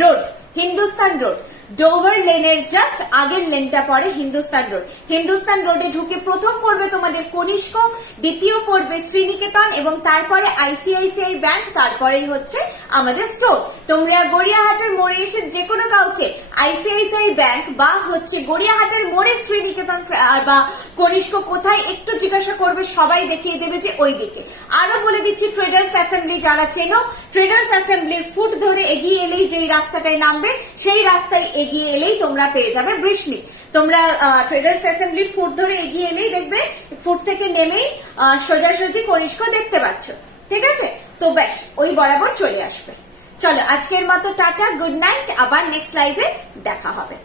road, Hindustan road Dover লেনের জাস্ট আগের লেনটা পড়ে হিন্দুস্তান রোড। হিন্দুস্তান রোডে ঢুকে প্রথম পড়বে তোমাদের কনিষ্ক, দ্বিতীয় পড়বে শ্রীনিকেতন, এবং তারপরে আইসিআইসিআই ব্যাংক, তারপরেই হচ্ছে আমাদের স্টোর। তোমরা গড়িয়াহাটের মোড়ে এসে যে কোনো কাউকে আইসিআইসিআই ব্যাংক বা হচ্ছে গড়িয়াহাটের মোড়ে শ্রীনিকেতন বা কনিষ্ক কোথায় একটু জিজ্ঞাসা করবে, সবাই দেখিয়ে দেবে যে ওই দিকে। আরো বলে দিচ্ছি ট্রেডার্স অ্যাসেম্বলি যারা চেনো, ট্রেডার্স অ্যাসেম্বলির ফুট ধরে এগিয়ে এলেই যেই রাস্তাটায় নামবে সেই রাস্তায় এগিয়ে এলেই তোমরা পেয়ে যাবে বৃষ্ণি। তোমরা ট্রেডার্স অ্যাসেম্বলির ফুট ধরে এগিয়ে এলেই দেখবে, ফুট থেকে নেমেই সোজাসুজি কনিষ্ক দেখতে পাচ্ছ। ঠিক আছে তো ব্যাস ওই বরাবর চলে আসবে। চলো আজকের মতো টাটা, গুড নাইট, আবার নেক্সট লাইভে দেখা হবে।